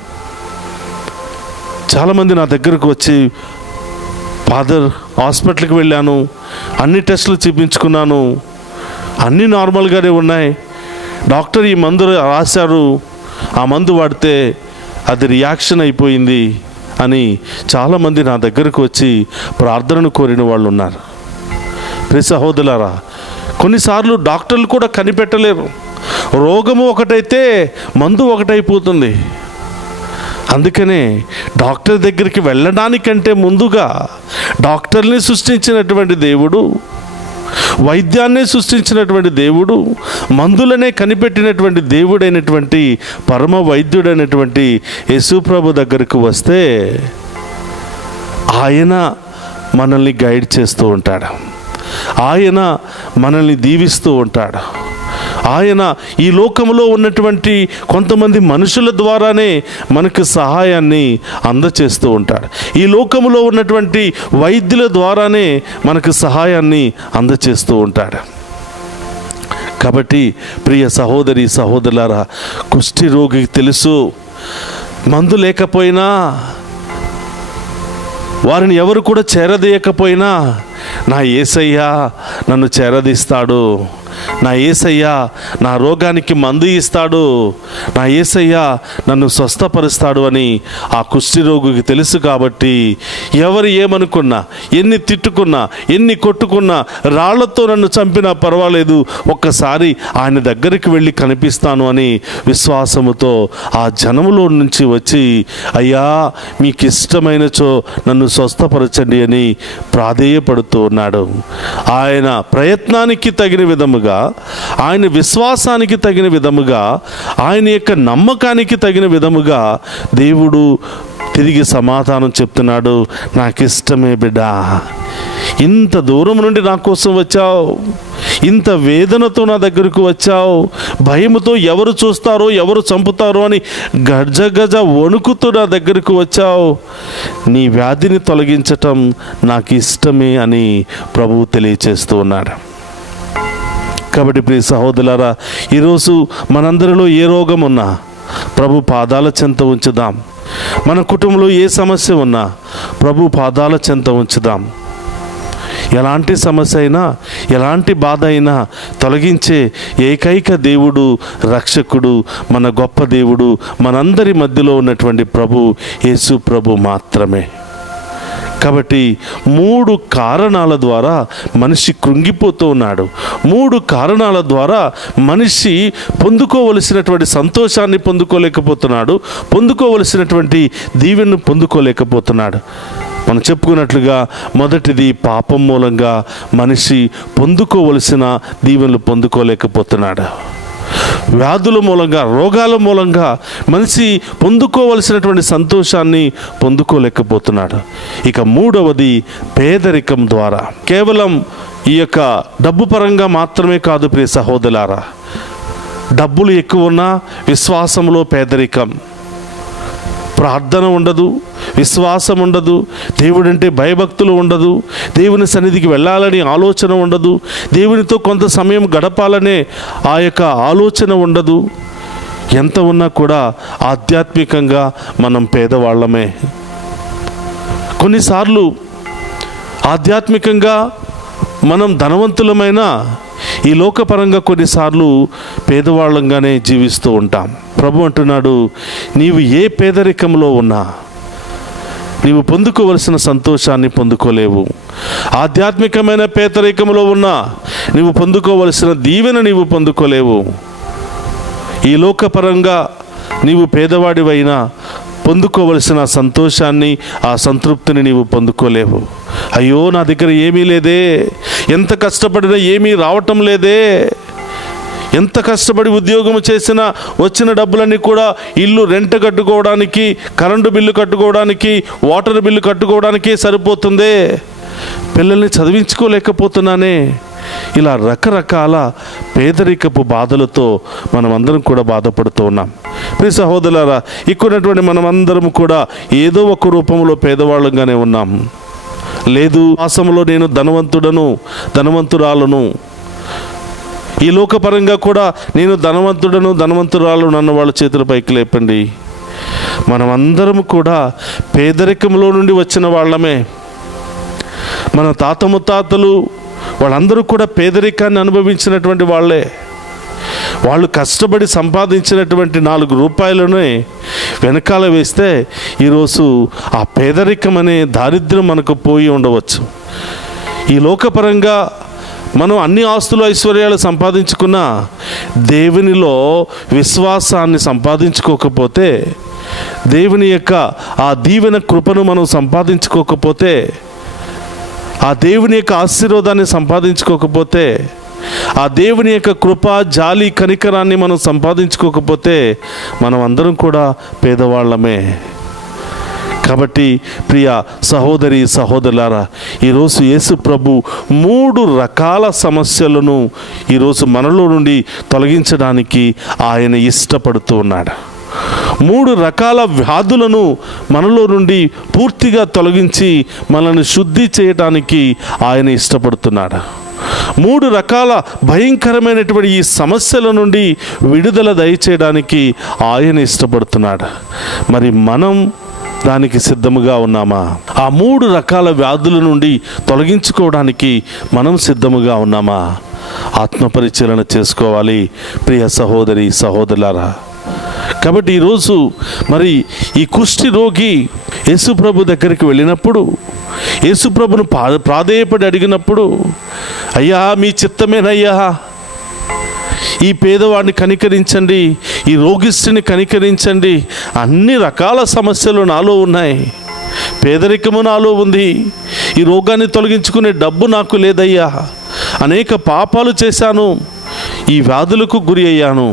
చాలామంది నా దగ్గరకు వచ్చి, ఫాదర్ హాస్పిటల్కి వెళ్ళాను, అన్ని టెస్టులు చూపించుకున్నాను, అన్నీ నార్మల్గానే ఉన్నాయి, డాక్టర్ ఈ మందు రాశారు, ఆ మందు వాడితే అది రియాక్షన్ అయిపోయింది అని చాలామంది నా దగ్గరకు వచ్చి ప్రార్థనను కోరిన వాళ్ళు ఉన్నారు. ప్రియ సహోదరులారా, కొన్నిసార్లు డాక్టర్లు కూడా కనిపెట్టలేరు. రోగము ఒకటైతే మందు ఒకటైపోతుంది. అందుకనే డాక్టర్ దగ్గరికి వెళ్ళడానికంటే ముందుగా డాక్టర్ని సృష్టించినటువంటి దేవుడు, వైద్యాన్ని సృష్టించినటువంటి దేవుడు, మందులనే కనిపెట్టినటువంటి దేవుడైనటువంటి పరమ వైద్యుడైనటువంటి యేసుప్రభు దగ్గరకు వస్తే ఆయన మనల్ని గైడ్ చేస్తూ ఉంటాడు, ఆయన మనల్ని దీవిస్తూ ఉంటాడు. ఆయన ఈ లోకంలో ఉన్నటువంటి కొంతమంది మనుషుల ద్వారానే మనకు సహాయాన్ని అందచేస్తూ ఉంటాడు. ఈ లోకంలో ఉన్నటువంటి వైద్యుల ద్వారానే మనకు సహాయాన్ని అందచేస్తూ ఉంటాడు. కాబట్టి ప్రియ సహోదరి సహోదరులారా, కుష్టి రోగికి తెలుసు మందు లేకపోయినా, వారిని ఎవరు కూడా చేరదీయకపోయినా నా యేసయ్య నన్ను చేరదీస్తాడు, నా యేసయ్య నా రోగానికి మందు ఇస్తాడు, నా యేసయ్య నన్ను స్వస్థపరుస్తాడు అని ఆ కుష్టి రోగికి తెలుసు. కాబట్టి ఎవరు ఏమనుకున్నా, ఎన్ని తిట్టుకున్నా, ఎన్ని కొట్టుకున్నా, రాళ్లతో నన్ను చంపినా పర్వాలేదు, ఒక్కసారి ఆయన దగ్గరికి వెళ్ళి కనిపిస్తాను అని విశ్వాసముతో ఆ జనములో నుంచి వచ్చి, అయ్యా మీకు ఇష్టమైనచో నన్ను స్వస్థపరచండి అని ప్రాధేయపడుతూ ఉన్నాడు. ఆయన ప్రయత్నానికి తగిన విధముగా, ఆయన విశ్వాసానికి తగిన విధముగా, ఆయన యొక్క నమ్మకానికి తగిన విధముగా దేవుడు తిరిగి సమాధానం చెప్తున్నాడు. నాకు ఇష్టమే బిడ్డా, ఇంత దూరం నుండి నా కోసం వచ్చావు, ఇంత వేదనతో నా దగ్గరకు వచ్చావు, భయముతో ఎవరు చూస్తారో ఎవరు చంపుతారో అని గజ గజ వణుకుతూ నా దగ్గరకు వచ్చావు, నీ వ్యాధిని తొలగించటం నాకు ఇష్టమే అని ప్రభువు తెలియచేస్తూ ఉన్నాడు. కాబట్టి ప్రియ సహోదరులారా, ఈరోజు మనందరిలో ఏ రోగం ఉన్నా ప్రభు పాదాల చెంత ఉంచుదాం. మన కుటుంబంలో ఏ సమస్య ఉన్నా ప్రభు పాదాల చెంత ఉంచుదాం. ఎలాంటి సమస్య అయినా, ఎలాంటి బాధ అయినా తొలగించే ఏకైక దేవుడు, రక్షకుడు, మన గొప్ప దేవుడు, మనందరి మధ్యలో ఉన్నటువంటి ప్రభు యేసు ప్రభు మాత్రమే. కాబట్టి 3 కారణాల ద్వారా మనిషి కృంగిపోతూ ఉన్నాడు. 3 కారణాల ద్వారా మనిషి పొందుకోవలసినటువంటి సంతోషాన్ని పొందుకోలేకపోతున్నాడు, పొందుకోవలసినటువంటి దీవెనను పొందుకోలేకపోతున్నాడు. మనం చెప్పుకున్నట్లుగా మొదటిది పాపం మూలంగా మనిషి పొందుకోవలసిన దీవెనలు పొందుకోలేకపోతున్నాడు. వ్యాధుల మూలంగా, రోగాల మూలంగా మనిషి పొందుకోవలసినటువంటి సంతోషాన్ని పొందుకోలేకపోతున్నాడు. ఇక 3వది పేదరికం ద్వారా. కేవలం ఈ యొక్క డబ్బు పరంగా మాత్రమే కాదు ప్రియ సహోదరులారా, డబ్బులు ఎక్కువ ఉన్నా విశ్వాసంలో పేదరికం. ప్రార్థన ఉండదు, విశ్వాసం ఉండదు, దేవుడంటే భయభక్తులు ఉండదు, దేవుని సన్నిధికి వెళ్ళాలని ఆలోచన ఉండదు, దేవునితో కొంత సమయం గడపాలనే ఆ యొక్క ఆలోచన ఉండదు. ఎంత ఉన్నా కూడా ఆధ్యాత్మికంగా మనం పేదవాళ్ళమే. కొన్నిసార్లు ఆధ్యాత్మికంగా మనం ధనవంతులమైన ఈ లోకపరంగా కొన్నిసార్లు పేదవాళ్ళంగానే జీవిస్తూ ఉంటాం. ప్రభు అంటున్నాడు, నీవు ఏ పేదరికంలో ఉన్నా నీవు పొందుకోవలసిన సంతోషాన్ని పొందుకోలేవు. ఆధ్యాత్మికమైన పేదరికంలో ఉన్నా నీవు పొందుకోవలసిన దీవెన నీవు పొందుకోలేవు. ఈ లోకపరంగా నీవు పేదవాడివైనా పొందుకోవలసిన సంతోషాన్ని, ఆ సంతృప్తిని నీవు పొందుకోలేవు. అయ్యో నా దగ్గర ఏమీ లేదే, ఎంత కష్టపడినా ఏమీ రావటం లేదే, ఎంత కష్టపడి ఉద్యోగం చేసినా వచ్చిన డబ్బులన్నీ కూడా ఇల్లు రెంట్ కట్టుకోవడానికి, కరెంటు బిల్లు కట్టుకోవడానికి, వాటర్ బిల్లు కట్టుకోవడానికి సరిపోతుందే, పిల్లల్ని చదివించుకోలేకపోతున్నానే. ఇలా రకరకాల పేదరికపు బాధలతో మనమందరం కూడా బాధపడుతూ ఉన్నాం. ప్రియ సహోదరులారా, ఇక్కడున్నటువంటి మనమందరం కూడా ఏదో ఒక రూపంలో పేదవాళ్ళంగానే ఉన్నాం. లేదు వాసంలో నేను ధనవంతురాలను, ఈ లోకపరంగా కూడా నేను ధనవంతురాలను అన్న వాళ్ళ చేతుల పైకి లేపండి. మనమందరం కూడా పేదరికంలో నుండి వచ్చిన వాళ్ళమే. మన తాత ముత్తాతలు వాళ్ళందరూ కూడా పేదరికాన్ని అనుభవించినటువంటి వాళ్ళే. వాళ్ళు కష్టపడి సంపాదించినటువంటి 4 రూపాయలనే వెనకాల వేస్తే ఈరోజు ఆ పేదరికం అనే దారిద్ర్యం మనకు పోయి ఉండవచ్చు. ఈ లోకపరంగా మనం అన్ని ఆస్తులు ఐశ్వర్యాలు సంపాదించుకున్నా దేవునిలో విశ్వాసాన్ని సంపాదించుకోకపోతే, దేవుని యొక్క ఆ దీవెన కృపను మనం సంపాదించుకోకపోతే, ఆ దేవుని యొక్క ఆశీర్వాదాన్ని సంపాదించుకోకపోతే, ఆ దేవుని యొక్క కృప, జాలి, కనికరాన్ని మనం సంపాదించుకోకపోతే మనం అందరం కూడా పేదవాళ్ళమే. కాబట్టి ప్రియ సహోదరి సహోదరులారా, ఈరోజు యేసు ప్రభు 3 రకాల సమస్యలను ఈరోజు మనలో నుండి తొలగించడానికి ఆయన ఇష్టపడుతూ ఉన్నాడు. 3 రకాల వ్యాధులను మనలో నుండి పూర్తిగా తొలగించి మనల్ని శుద్ధి చేయడానికి ఆయన ఇష్టపడుతున్నాడు. 3 రకాల భయంకరమైనటువంటి ఈ సమస్యల నుండి విడుదల దయచేయడానికి ఆయన ఇష్టపడుతున్నాడు. మరి మనం దానికి సిద్ధముగా ఉన్నామా? ఆ 3 రకాల వ్యాధుల నుండి తొలగించుకోవడానికి మనం సిద్ధముగా ఉన్నామా? ఆత్మపరిశీలన చేసుకోవాలి ప్రియ సహోదరి సహోదరులారా. కాబట్టి ఈరోజు మరి ఈ కుష్టి రోగి యేసుప్రభు దగ్గరికి వెళ్ళినప్పుడు, యేసుప్రభును ప్రాధేయపడి అడిగినప్పుడు, అయ్యా మీ చిత్తమేనయ్యా, ఈ పేదవాడిని కనికరించండి, ఈ రోగిష్ఠిని కనికరించండి, అన్ని రకాల సమస్యలు నాలో ఉన్నాయి, పేదరికము నాలో ఉంది, ఈ రోగాన్ని తొలగించుకునే డబ్బు నాకు లేదయ్యా, అనేక పాపాలు చేశాను, ఈ వ్యాధులకు గురి అయ్యాను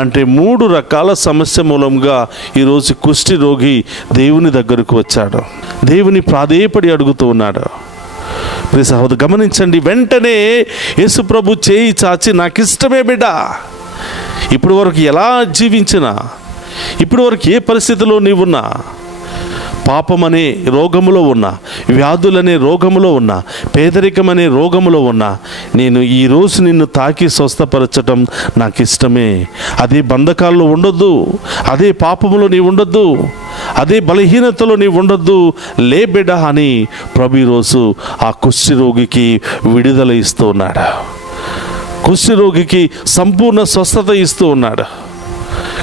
అంటే 3 రకాల సమస్య మూలంగా ఈరోజు కుష్టి రోగి దేవుని దగ్గరకు వచ్చాడు, దేవుని ప్రాధేయపడి అడుగుతూ ఉన్నాడు. ప్రియ సహోదరు గమనించండి, వెంటనే యేసుప్రభు చేయి చాచి, నాకు ఇష్టమే బిడ్డ, ఇప్పుడు వరకు ఎలా జీవించినా, ఇప్పుడు వరకు ఏ పరిస్థితిలో నీవున్నా, పాపమనే రోగములో ఉన్నా, వ్యాధులనే రోగములో ఉన్నా, పేదరికమనే రోగములో ఉన్నా, నేను ఈరోజు నిన్ను తాకి స్వస్థపరచటం నాకు ఇష్టమే. అదే బంధకాల్లో ఉండొద్దు, అదే పాపములో నీవు ఉండొద్దు, అదే బలహీనతలో నీవు ఉండొద్దు, లే బిడ్డ అని ప్రభు ఈరోజు ఆ కుష్టి రోగికి విడుదల ఇస్తూ ఉన్నాడు, కుష్టి రోగికి సంపూర్ణ స్వస్థత ఇస్తూ ఉన్నాడు.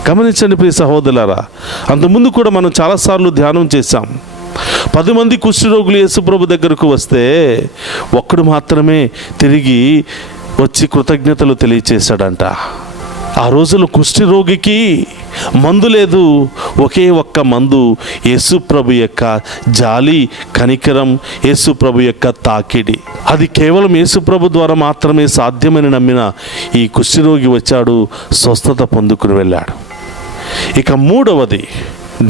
గమనించండి ప్రియ సహోదరులారా, అంతకుముందు కూడా మనం చాలాసార్లు ధ్యానం చేశాం. 10 మంది కుష్ఠరోగులు యేసుప్రభు దగ్గరకు వస్తే ఒక్కడు మాత్రమే తిరిగి వచ్చి కృతజ్ఞతలు తెలియచేశాడంట. ఆ రోజుల్లో కుష్ఠరోగికి మందు లేదు, ఒకే ఒక్క మందు యేసుప్రభు యొక్క జాలి, కనికరం, యేసుప్రభు యొక్క తాకిడి. అది కేవలం యేసుప్రభు ద్వారా మాత్రమే సాధ్యమని నమ్మిన ఈ కుష్ఠరోగి వచ్చాడు, స్వస్థత పొందుకుని వెళ్ళాడు. ఇక 3వది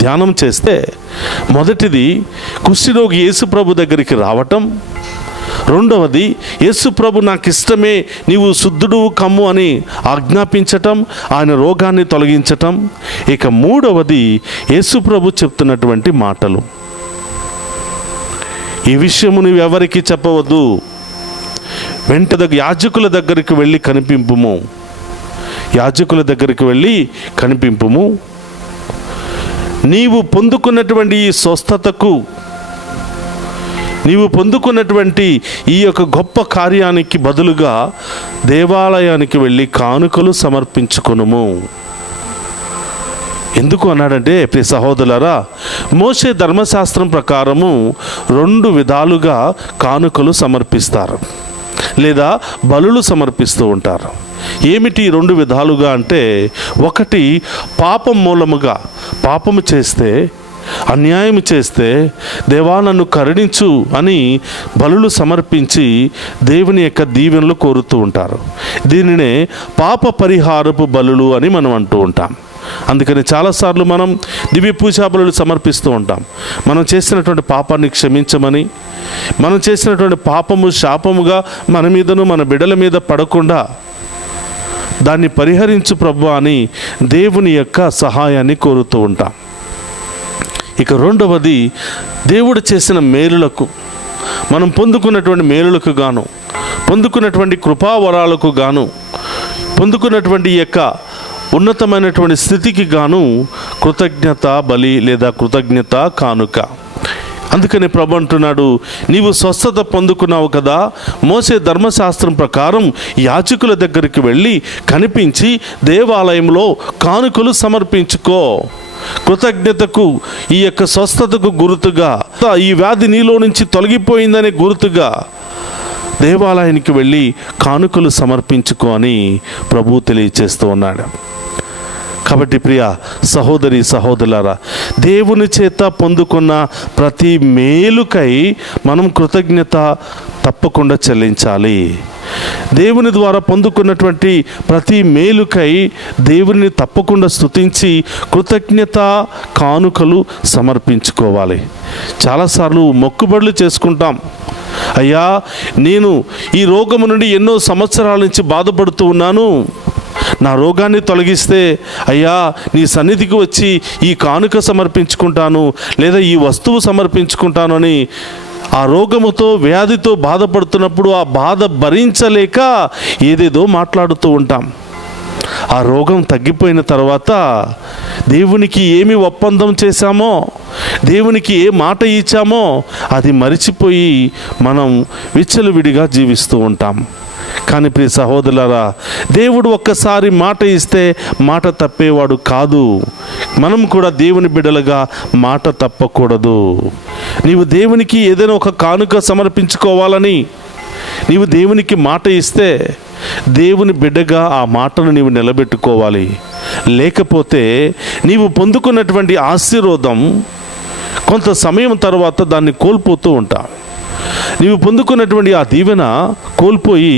ధ్యానం చేస్తే, మొదటిది కుష్ఠరోగి యేసుప్రభు దగ్గరికి రావటం, 2వది యేసుప్రభు నాకు ఇష్టమే, నీవు శుద్ధుడు కమ్ము అని ఆజ్ఞాపించటం, ఆయన రోగాన్ని తొలగించటం. ఇక 3వది యేసుప్రభు చెప్తున్నటువంటి మాటలు, ఈ విషయము నువ్వు ఎవరికి చెప్పవద్దు, యాజకుల దగ్గరికి వెళ్ళి కనిపింపుము, యాజకుల దగ్గరికి వెళ్ళి కనిపింపుము, నీవు పొందుకున్నటువంటి ఈ స్వస్థతకు, నీవు పొందుకున్నటువంటి ఈ యొక్క గొప్ప కార్యానికి బదులుగా దేవాలయానికి వెళ్ళి కానుకలు సమర్పించుకొనుము. ఎందుకు అన్నాడంటే ప్రియ సహోదరులారా, మోషే ధర్మశాస్త్రం ప్రకారము 2 విధాలుగా కానుకలు సమర్పిస్తారు లేదా బలులు సమర్పిస్తూ ఉంటారు. ఏమిటి 2 విధాలుగా అంటే, ఒకటి పాపం మూలముగా, పాపము చేస్తే, అన్యాయం చేస్తే దేవా నన్ను కరుణించు అని బలులు సమర్పించి దేవుని యొక్క దీవెనలు కోరుతూ ఉంటారు. దీనినే పాప పరిహారపు బలులు అని మనం అంటూ ఉంటాం. అందుకని చాలాసార్లు మనం దివ్య పూజా బలులు సమర్పిస్తూ ఉంటాం. మనం చేసినటువంటి పాపాన్ని క్షమించమని, మనం చేసినటువంటి పాపము శాపముగా మన మీదను మన బిడ్డల మీద పడకుండా దాన్ని పరిహరించు ప్రభు అని దేవుని యొక్క సహాయాన్ని కోరుతూ ఉంటాం. ఇక 2వది దేవుడు చేసిన మేలులకు, మనం పొందుకున్నటువంటి మేలులకు గాను, పొందుకున్నటువంటి కృపావరాలకు గాను, పొందుకున్నటువంటి యొక్క ఉన్నతమైనటువంటి స్థితికి గాను కృతజ్ఞత బలి లేదా కృతజ్ఞత కానుక. అందుకని ప్రభు అంటున్నాడు, నీవు స్వస్థత పొందుకున్నావు కదా, మోసే ధర్మశాస్త్రం ప్రకారం యాజకుల దగ్గరికి వెళ్ళి కనిపించి దేవాలయంలో కానుకలు సమర్పించుకో. కృతజ్ఞతకు, ఈ యొక్క స్వస్థతకు గుర్తుగా, ఈ వ్యాధి నీలో నుంచి తొలగిపోయిందనే గుర్తుగా దేవాలయానికి వెళ్ళి కానుకలు సమర్పించుకో అని ప్రభువు తెలియచేస్తూ ఉన్నాడు. కాబట్టి ప్రియ సహోదరి సహోదరులారా, దేవుని చేత పొందుకున్న ప్రతి మేలుకై మనం కృతజ్ఞత తప్పకుండా చెల్లించాలి. దేవుని ద్వారా పొందుకున్నటువంటి ప్రతి మేలుకై దేవుని తప్పకుండా స్తుతించి కృతజ్ఞత కానుకలు సమర్పించుకోవాలి. చాలాసార్లు మొక్కుబడులు చేసుకుంటాం. అయ్యా, నేను ఈ రోగము నుండి ఎన్నో సంవత్సరాల నుంచి బాధపడుతూ ఉన్నాను, నా రోగాన్ని తొలగిస్తే అయ్యా నీ సన్నిధికి వచ్చి ఈ కానుక సమర్పించుకుంటాను లేదా ఈ వస్తువు సమర్పించుకుంటాను అని ఆ రోగముతో, వ్యాధితో బాధపడుతున్నప్పుడు ఆ బాధ భరించలేక ఏదేదో మాట్లాడుతూ ఉంటాం. ఆ రోగం తగ్గిపోయిన తర్వాత దేవునికి ఏమి ఒప్పందం చేశామో, దేవునికి ఏ మాట ఇచ్చామో అది మరిచిపోయి మనం విచ్చలవిడిగా జీవిస్తూ ఉంటాం. కానీ ప్రియ సహోదరులారా, దేవుడు ఒక్కసారి మాట ఇస్తే మాట తప్పేవాడు కాదు. మనం కూడా దేవుని బిడ్డలుగా మాట తప్పకూడదు. నీవు దేవునికి ఏదైనా ఒక కానుక సమర్పించుకోవాలని నీవు దేవునికి మాట ఇస్తే దేవుని బిడ్డగా ఆ మాటను నీవు నిలబెట్టుకోవాలి. లేకపోతే నీవు పొందుకున్నటువంటి ఆశీర్వాదం కొంత సమయం తర్వాత దాన్ని కోల్పోతూ ఉంటావు. నీవు పొందుకున్నటువంటి ఆ దీవెన కోల్పోయి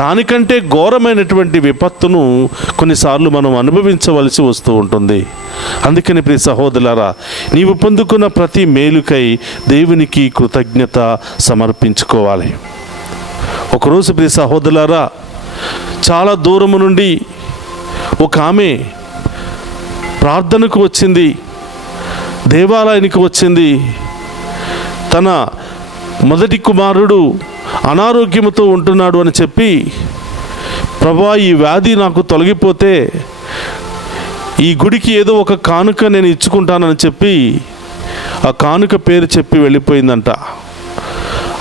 దానికంటే ఘోరమైనటువంటి విపత్తును కొన్నిసార్లు మనం అనుభవించవలసి వస్తూ ఉంటుంది. అందుకని ప్రియ సహోదరులారా, నీవు పొందుకున్న ప్రతి మేలుకై దేవునికి కృతజ్ఞత సమర్పించుకోవాలి. ఒకరోజు ప్రియ సహోదరులారా, చాలా దూరము నుండి ఒక ఆమె ప్రార్థనకు వచ్చింది, దేవాలయానికి వచ్చింది. తన మొదటి కుమారుడు అనారోగ్యంతో ఉంటున్నాడు అని చెప్పి, ప్రభువా ఈ వ్యాధి నాకు తొలగిపోతే ఈ గుడికి ఏదో ఒక కానుక నేను ఇచ్చుకుంటానని చెప్పి ఆ కానుక పేరు చెప్పి వెళ్ళిపోయిందంట.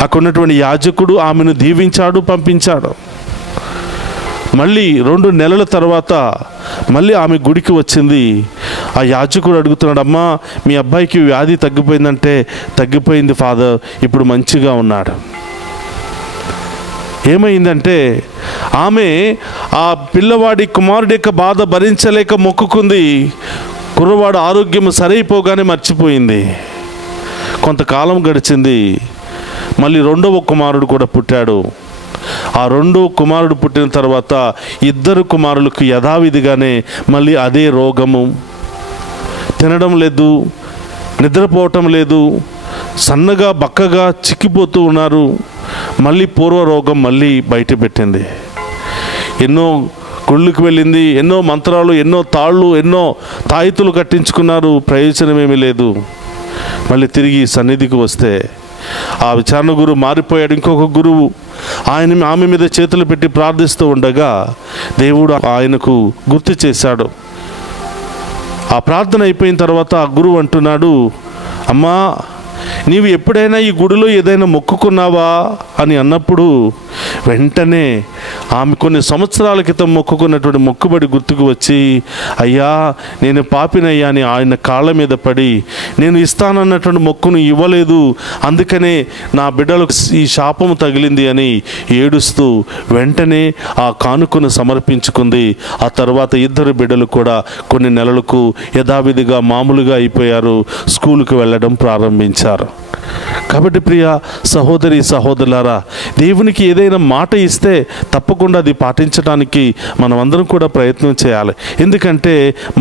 అక్కడ ఉన్నటువంటి యాజకుడు ఆమెను దీవించాడు, పంపించాడు. మళ్ళీ 2 నెలల తర్వాత మళ్ళీ ఆమె గుడికి వచ్చింది. ఆ యాజకుడు అడుగుతున్నాడు, అమ్మా మీ అబ్బాయికి వ్యాధి తగ్గిపోయిందంటే, తగ్గిపోయింది ఫాదర్, ఇప్పుడు మంచిగా ఉన్నాడు. ఏమైందంటే ఆమె ఆ పిల్లవాడి కుమారుడి యొక్క బాధ భరించలేక మొక్కుకుంది. కుర్రవాడు ఆరోగ్యం సరైపోగానే మర్చిపోయింది. కొంతకాలం గడిచింది. మళ్ళీ 2వ కుమారుడు కూడా పుట్టాడు. ఆ 2వ కుమారుడు పుట్టిన తర్వాత 2 కుమారులకు యథావిధిగానే మళ్ళీ అదే రోగము. తినడం లేదు, నిద్రపోవటం లేదు, సన్నగా బక్కగా చిక్కిపోతూ ఉన్నారు. మళ్ళీ పూర్వ రోగం మళ్ళీ బయట పెట్టింది. ఎన్నో గుళ్ళకి వెళ్ళింది, ఎన్నో మంత్రాలు, ఎన్నో తాళ్ళు, ఎన్నో తాయితులు కట్టించుకున్నారు, ప్రయోజనమేమీ లేదు. మళ్ళీ తిరిగి సన్నిధికి వస్తే ఆ విచారణ గురువు మారిపోయాడు. ఇంకొక గురువు ఆమె మీద చేతులు పెట్టి ప్రార్థిస్తూ ఉండగా దేవుడు ఆయనకు గుర్తు చేశాడు. ఆ ప్రార్థన అయిపోయిన తర్వాత ఆ గురువు అంటున్నాడు, అమ్మా నీవు ఎప్పుడైనా ఈ గుడిలో ఏదైనా మొక్కుకున్నావా అని అన్నప్పుడు వెంటనే ఆమె కొన్ని సంవత్సరాల క్రితం మొక్కుకున్నటువంటి మొక్కుబడి గుర్తుకు వచ్చి, అయ్యా నేను పాపినయ్యా అని ఆయన కాళ్ళ మీద పడి, నేను ఇస్తానన్నటువంటి మొక్కును ఇవ్వలేదు, అందుకనే నా బిడ్డలకు ఈ శాపము తగిలింది అని ఏడుస్తూ వెంటనే ఆ కానుకను సమర్పించుకుంది. ఆ తర్వాత 2 బిడ్డలు కూడా కొన్ని నెలలకు యథావిధిగా మామూలుగా అయిపోయారు, స్కూలుకు వెళ్ళడం ప్రారంభించారు. కాబట్టి ప్రియ సహోదరి సహోదరులారా, దేవునికి ఏదైనా మాట ఇస్తే తప్పకుండా అది పాటించడానికి మనం అందరం కూడా ప్రయత్నం చేయాలి. ఎందుకంటే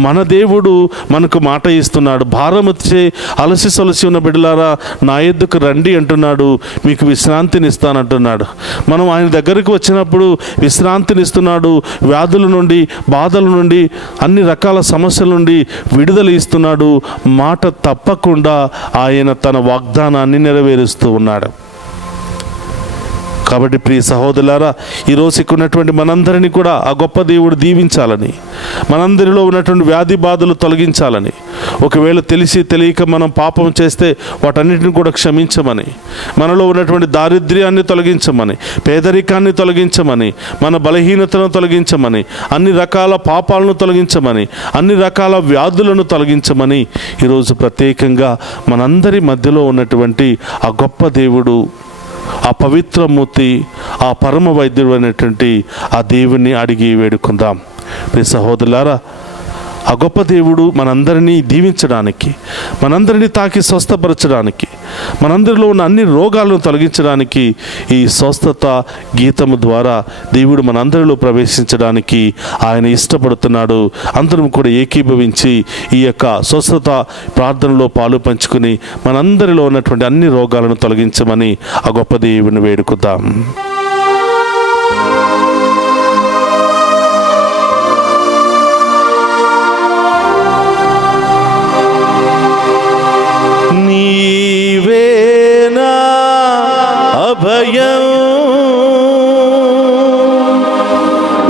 మన దేవుడు మనకు మాట ఇస్తున్నాడు. భారం వచ్చే అలసి సొలసి ఉన్న బిడ్డలారా నా యొద్దకు రండి అంటున్నాడు, మీకు విశ్రాంతిని ఇస్తానంటున్నాడు. మనం ఆయన దగ్గరకు వచ్చినప్పుడు విశ్రాంతిని ఇస్తున్నాడు. వ్యాధుల నుండి, బాధల నుండి, అన్ని రకాల సమస్యల నుండి విడుదల ఇస్తున్నాడు. మాట తప్పకుండా ఆయన తన వాగ్దానాన్ని నెరవేరుస్తూ ఉన్నాడు. కాబట్టి ప్రియ సహోదరులారా, ఈరోజు ఉన్నటువంటి మనందరినీ కూడా ఆ గొప్ప దేవుడు దీవించాలని, మనందరిలో ఉన్నటువంటి వ్యాధి బాధలు తొలగించాలని, ఒకవేళ తెలిసి తెలియక మనం పాపం చేస్తే వాటన్నిటిని కూడా క్షమించమని, మనలో ఉన్నటువంటి దారిద్ర్యాన్ని తొలగించమని, పేదరికాన్ని తొలగించమని, మన బలహీనతను తొలగించమని, అన్ని రకాల పాపాలను తొలగించమని, అన్ని రకాల వ్యాధులను తొలగించమని ఈరోజు ప్రత్యేకంగా మనందరి మధ్యలో ఉన్నటువంటి ఆ గొప్ప దేవుడు, ఆ పవిత్రమూర్తి, ఆ పరమ వైద్యుడు అనేటువంటి ఆ దేవుణ్ణి అడిగి వేడుకుందాం. ప్రియ సహోదరులారా, ఆ గొప్ప దేవుడు మనందరినీ దీవించడానికి, మనందరినీ తాకి స్వస్థపరచడానికి, మనందరిలో ఉన్న అన్ని రోగాలను తొలగించడానికి ఈ స్వస్థత గీతము ద్వారా దేవుడు మనందరిలో ప్రవేశించడానికి ఆయన ఇష్టపడుతున్నాడు. అందరం కూడా ఏకీభవించి ఈ యొక్క స్వస్థత ప్రార్థనలో పాలు పంచుకుని మనందరిలో ఉన్నటువంటి అన్ని రోగాలను తొలగించమని ఆ గొప్ప దేవుని వేడుకుదాం. నీవేనా అభయం,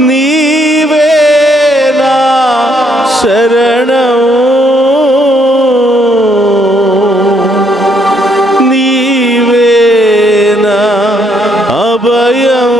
నీవేనా శరణం, నీవేనా అభయం,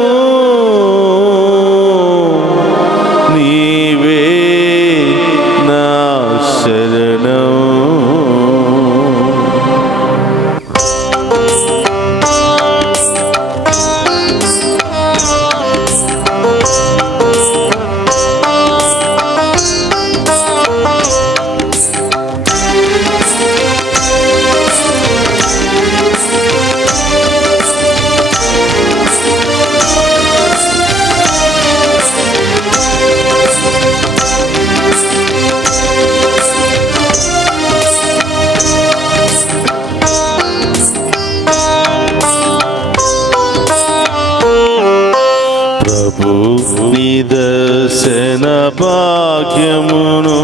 దర్శన భాగ్యమును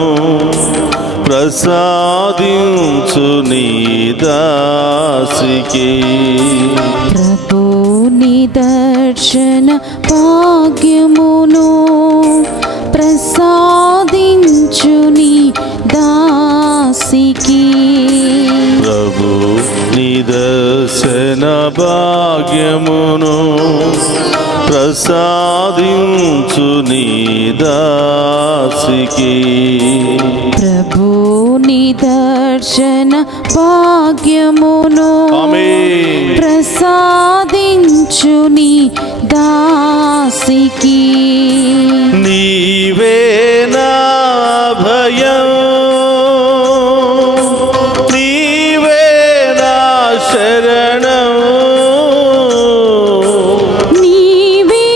ప్రసాదించు నీ దాసికి. ప్రభు నీ దర్శన భాగ్యమును ప్రసాదించు నీ దాసికి. ప్రభు నీ దర్శన భాగ్యమును ప్రసాదించు నీ దాసికి. ప్రభు నీ దర్శన భాగ్యమును ఆమేన్. ప్రసాదించు నీ దాసికి. నీవే నా భయం, నీవే నా శరణం, నీవే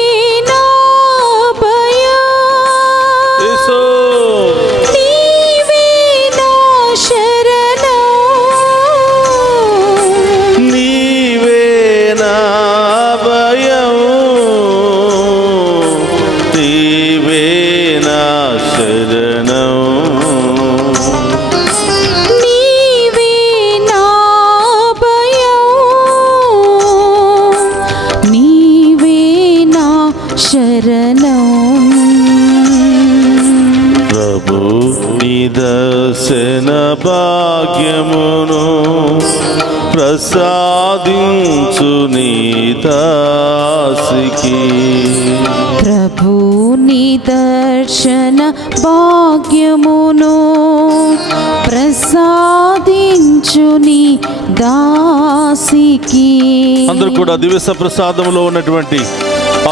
నా భయం, యేసు. నీవే నా శరణం, నీవే నా భయం, నీవే నా శరణం, నీవే నా భయం, నీవే నా శరణం. ప్రభు నీ దర్శన భాగ్యమును ప్రసాదించు నీ దాసికి. ప్రభు నీ దర్శన భాగ్యమును ప్రసాదించు నీ దాసికి. అందరూ కూడా దివ్య ప్రసాదంలో ఉన్నటువంటి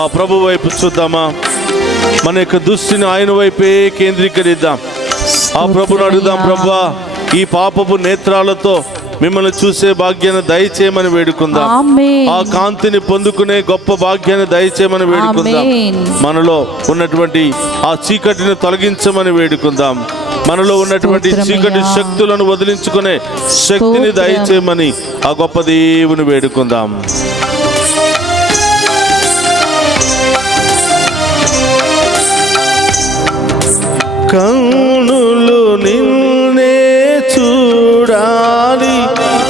ఆ ప్రభు వైపు చూద్దామా? మన యొక్క దృష్టిని ఆయన వైపే కేంద్రీకరిద్దాం. ఆ ప్రభుని అడుగుదాం, ప్రభువా ఈ పాపపు నేత్రాలతో మిమ్మల్ని చూసే భాగ్యాన్ని దయచేయమని వేడుకుందాం. ఆమేన్. ఆ కాంతిని పొందుకునే గొప్ప భాగ్యాన్ని దయచేయమని వేడుకుందాం. ఆమేన్. మనలో ఉన్నటువంటి ఆ చీకటిని తొలగించమని వేడుకుందాం. మనలో ఉన్నటువంటి చీకటి శక్తులను వదిలించుకునే శక్తిని దయచేయమని ఆ గొప్ప దేవుని వేడుకుందాం. కన్నులు నిన్నే చూడాలి,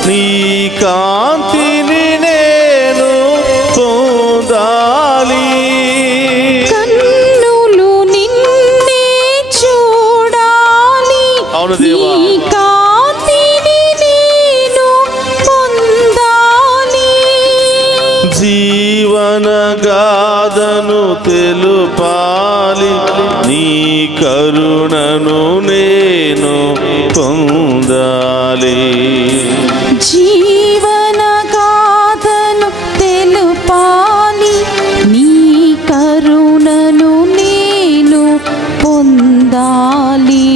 నీ కాంతిని నేను పొందాలి. కన్నులు నిన్నే చూడాలి, అవును దేవా. నీ కాంతిని నేను పొందాలి. జీవన గాథను తెలుపాలి, నీ కరుణను నేను పొందాలి. జీవన గాథను తెలుపాలి, నీ కరుణను నేను పొందాలి.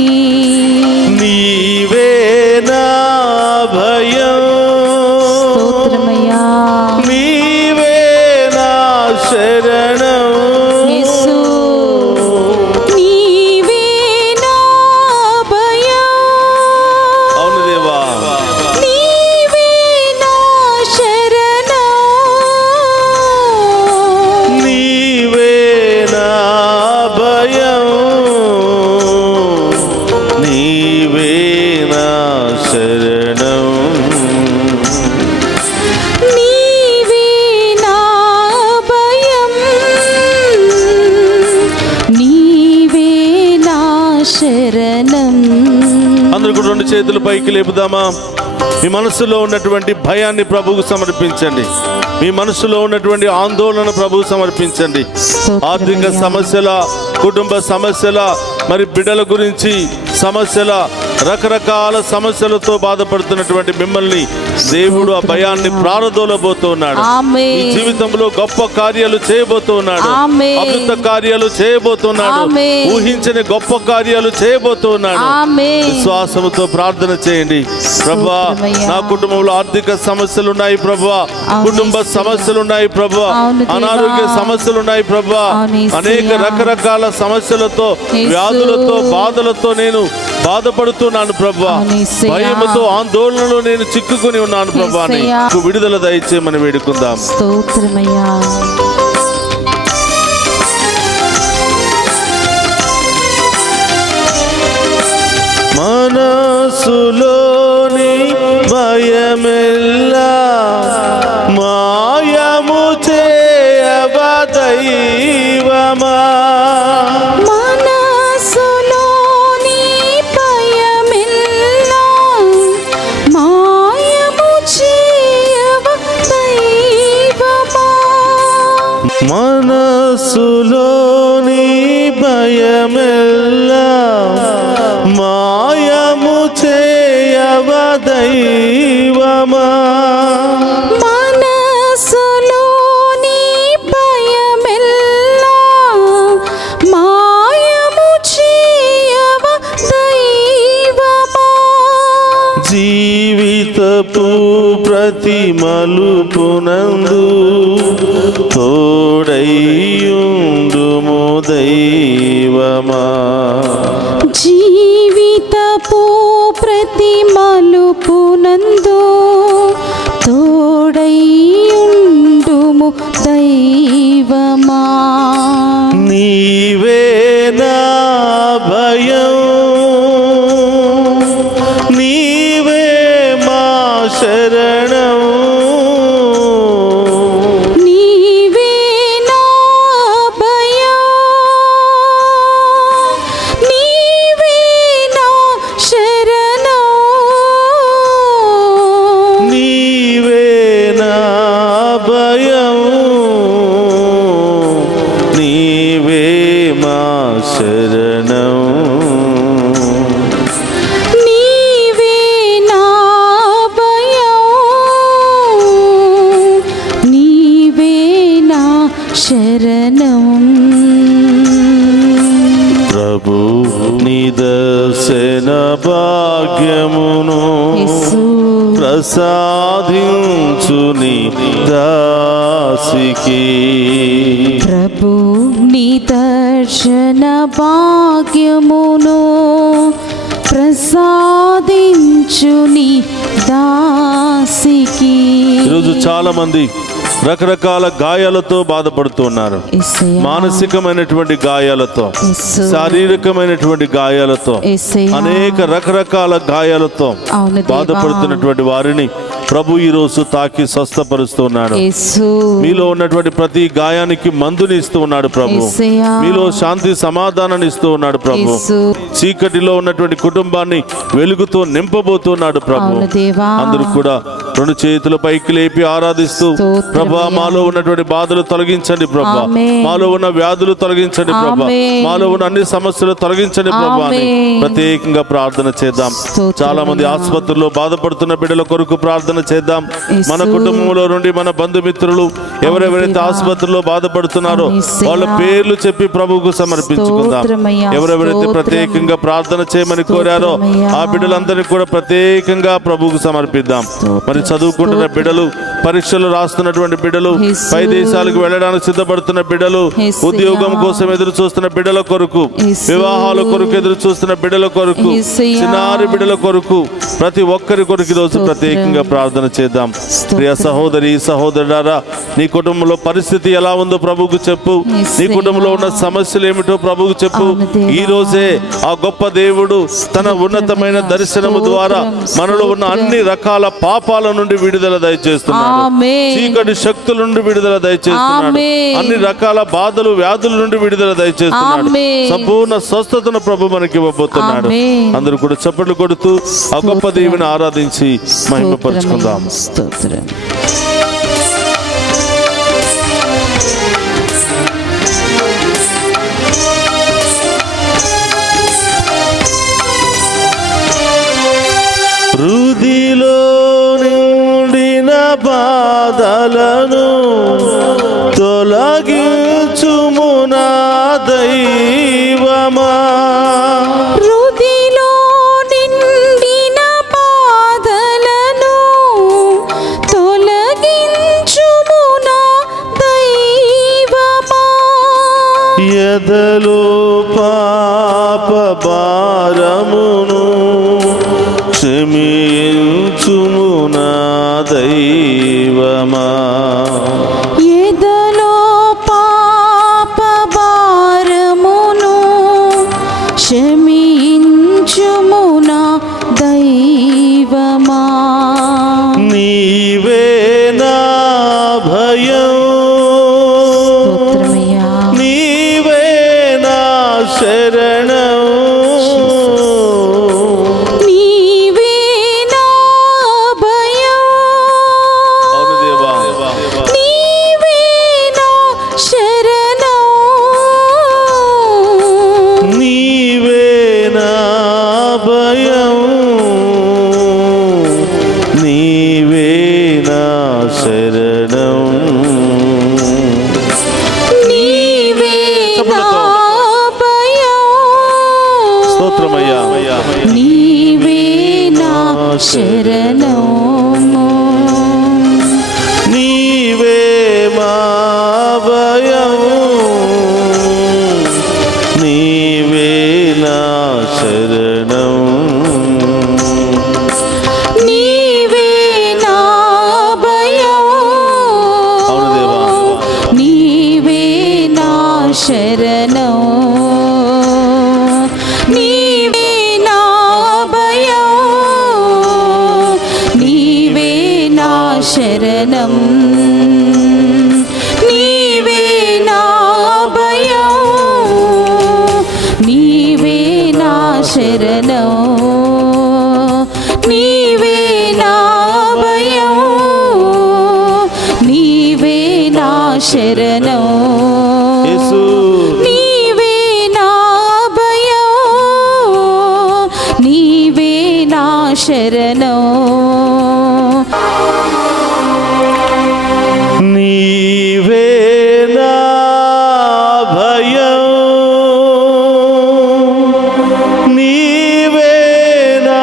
నీవే నా భయం, స్తోత్రమయ్యా. నీవే నా శరణం, యేసు, నీవే నా భయం, అవును దేవా. నీవే నా శరణం, నీవే నా భయం, నీవే నా శరణం, నీవే నా భయం, నీవే నా శరణం. అందరూ కూడా రెండు చేతులు పైకి లేపుదామా? మీ మనసులో ఉన్నటువంటి భయాన్ని ప్రభువుకు సమర్పించండి. మీ మనసులో ఉన్నటువంటి ఆందోళన ప్రభువు సమర్పించండి. ఆర్థిక సమస్యల, కుటుంబ సమస్యల, మరి బిడ్డల గురించి సమస్యల, రకరకాల సమస్యలతో బాధపడుతున్నటువంటి మిమ్మల్ని దేవుడు ఆ భయాన్ని ప్రారదోలబోతూ ఉన్నాడు. ఆమేన్. మీ జీవితంలో గొప్ప కార్యాలు చేయబోతూ ఉన్నాడు. ఆమేన్. అద్భుత కార్యాలు చేయబోతున్నాడు. ఆమేన్. ఊహించని గొప్ప కార్యాలు చేయబోతూ ఉన్నాడు. ఆమేన్. విశ్వాసముతో ప్రార్థన చేయండి. ప్రభువా, నా కుటుంబంలో ఆర్థిక సమస్యలు ఉన్నాయి ప్రభువా, కుటుంబ సమస్యలు ఉన్నాయి ప్రభువా, అవును దేవా. అనారోగ్య సమస్యలు ఉన్నాయి ప్రభువా, అవును యేసయ్యా. అనేక రకరకాల సమస్యలతో, యేసు. వ్యాధులతో, బాధలతో నేను బాధపడుతున్నాను ప్రభువా. అవును యేసయ్యా. భయముతో, ఆందోళనలో నేను చిక్కుకుని ఉన్నాను ప్రభువా. యేసయ్యా. నీకు విడుదల దయచేయమని వేడుకుందాం. స్తోత్రమయ్యా. మనసులోని భయమెల్లా మాయము చేయవ దైవమా. మనసులోని భయమెల్లా మాయము చేయవ దైవమా. మనసులోని భయమెల్లా మాయము చేయవ దైవమా. మనసులోని భయమెల్లా మాయము చేయవ దైవమా. జీవితపు ప్రతి మలుపునందు తోడైయుండుము దైవమా. జీవితపు ప్రతి మలుపునందు తోడైయుండుము దైవమా. నీవే నా భయం, నీవే మా శరణం. నీవే నా భయం, నీవే నా శరణం. నీవే నా భయం, నీవే మా శరణం. నీవే నా భయం, నీవే నా శరణం. ప్రభు నిదర్శన భాగ్యమును యేసు ప్రసాదించుని దాసికి. ప్రభు నిదర్శన భాగ్యమును ప్రసాదించుని దాసికి. ఈరోజు చాలా మంది రకరకాల గాయాలతో బాధపడుతూ ఉన్నారు. యేసయ్యా, మానసికమైనటువంటి గాయాలతో, యేసు, శారీరకమైనటువంటి గాయాలతో, యేసయ్యా, అనేక రకరకాల గాయాలతో అవును దేవా. బాధపడుతున్నటువంటి వారిని ప్రభు ఈ రోజు తాకి స్వస్థపరుస్తూ ఉన్నాడు. యేసు, మీలో ఉన్నటువంటి ప్రతి గాయానికి మందుని ఇస్తూ ఉన్నాడు ప్రభు. యేసయ్యా, మీలో శాంతి సమాధానాన్ని ఇస్తూ ఉన్నాడు ప్రభు. యేసు, చీకటిలో ఉన్నటువంటి కుటుంబాన్ని వెలుగుతో నింపబోతున్నాడు ప్రభు. అవును దేవా. అందరూ కూడా రెండు చేతులు పైకి లేపి ఆరాధిస్తూ, స్తోత్రమయ్యా. ప్రభా మాలో ఉన్నటువంటి బాధలు తొలగించండి ప్రభా, ఆమేన్. మాలో ఉన్న వ్యాధులు తొలగించండి ప్రభా, ఆమేన్. మాలో ఉన్న అన్ని సమస్యలు తొలగించండి ప్రభా అని ఆమేన్. ప్రత్యేకంగా ప్రార్థన చేద్దాం. స్తోత్రమయ్యా. చాలా మంది ఆసుపత్రుల్లో బాధపడుతున్న బిడ్డల కొరకు ప్రార్థన చేద్దాం. యేసు. మన కుటుంబంలో నుండి మన బంధుమిత్రులు ఎవరెవరైతే దేవా. ఆసుపత్రిలో బాధపడుతున్నారో యేసయ్యా. వాళ్ళ పేర్లు చెప్పి ప్రభువుకు సమర్పించుకుందాం. స్తోత్రమయ్యా. ఎవరెవరైతే స్తోత్రం. ప్రత్యేకంగా ప్రార్థన చేయమని కోరారో స్తోత్రమయ్యా. ఆ బిడ్డలందరినీ కూడా ప్రత్యేకంగా ప్రభువుకు సమర్పిద్దాం. మరి చదువుకుంటున్న బిడ్డలు, పరీక్షలు రాస్తున్నటువంటి బిడ్డలు, యేసు. పై దేశాలకు వెళ్ళడానికి సిద్ధపడుతున్న బిడ్డలు, యేసయ్యా. ఉద్యోగం కోసం ఎదురు చూస్తున్న బిడ్డల కొరకు, యేసు. వివాహాల కొరకు ఎదురు చూస్తున్న బిడ్డల కొరకు, యేసయ్యా. చిన్నారి బిడ్డల కొరకు, ప్రతి ఒక్కరి కొరకు ఈ రోజు ప్రత్యేకంగా ప్రార్థన చేద్దాం. ప్రియ సహోదరి సహోదరుడారా, నీ కుటుంబంలో పరిస్థితి ఎలా ఉందో ప్రభువుకు చెప్పు. నీ యేసయ్యా. కుటుంబంలో ఉన్న సమస్యలు ఏమిటో ప్రభువుకు చెప్పు. అవును దేవా. ఈ రోజే ఆ గొప్ప దేవుడు తన ఉన్నతమైన దర్శనము ద్వారా మనలో ఉన్న అన్ని రకాల పాపాల నుండి విడుదల దయచేస్తున్నాడు. ఆమేన్. చీకటి శక్తుల నుండి విడుదల దయచేస్తున్నాడు. ఆమేన్. అన్ని రకాల బాధలు వ్యాధుల నుండి విడుదల దయచేస్తున్నాడు. ఆమేన్. సంపూర్ణ స్వస్థతను ప్రభు మనకి ఇవ్వబోతున్నాడు. ఆమేన్. అందరూ కూడా చప్పట్లు కొడుతూ ఆ గొప్ప దేవుని ఆరాధించి మహిమపరుచుకుందాం. స్తోత్రం. హృదిలో నిండిన బాధలను తొలగించుము నా దైవమా. హృదిలో నిండిన బాధలను తొలగించుము నా దైవమా. ఎదలో పాప భారమును క్షమించుము నా దైవమా. ఎదలో పాప భారమును క్షమించుము నా దైవమా. భయం, స్తోత్రమయ్యా. నీవే నా శరణం, నీవే నా భయం, అవును దేవా, నీవే నా శరణం, నీవే నా భయం, నీవే నా శరణం, నీవే నా భయం, స్తోత్రమయ్యా, నీవే నా శరణం, నీవే మా భయం, నీవే నా శరణం, నీవే నా భయం, అవును దేవా, నీవే నా శరణం, నీవే నా భయం, నీవే నా శరణం, నీవే నా భయం, నీవే నా శరణం, నీవే నా భయం, నీవే నా శరణం, యేసు, నీవే నా భయం, నీవే నా శరణం, నీవే నా భయం, నీవే నా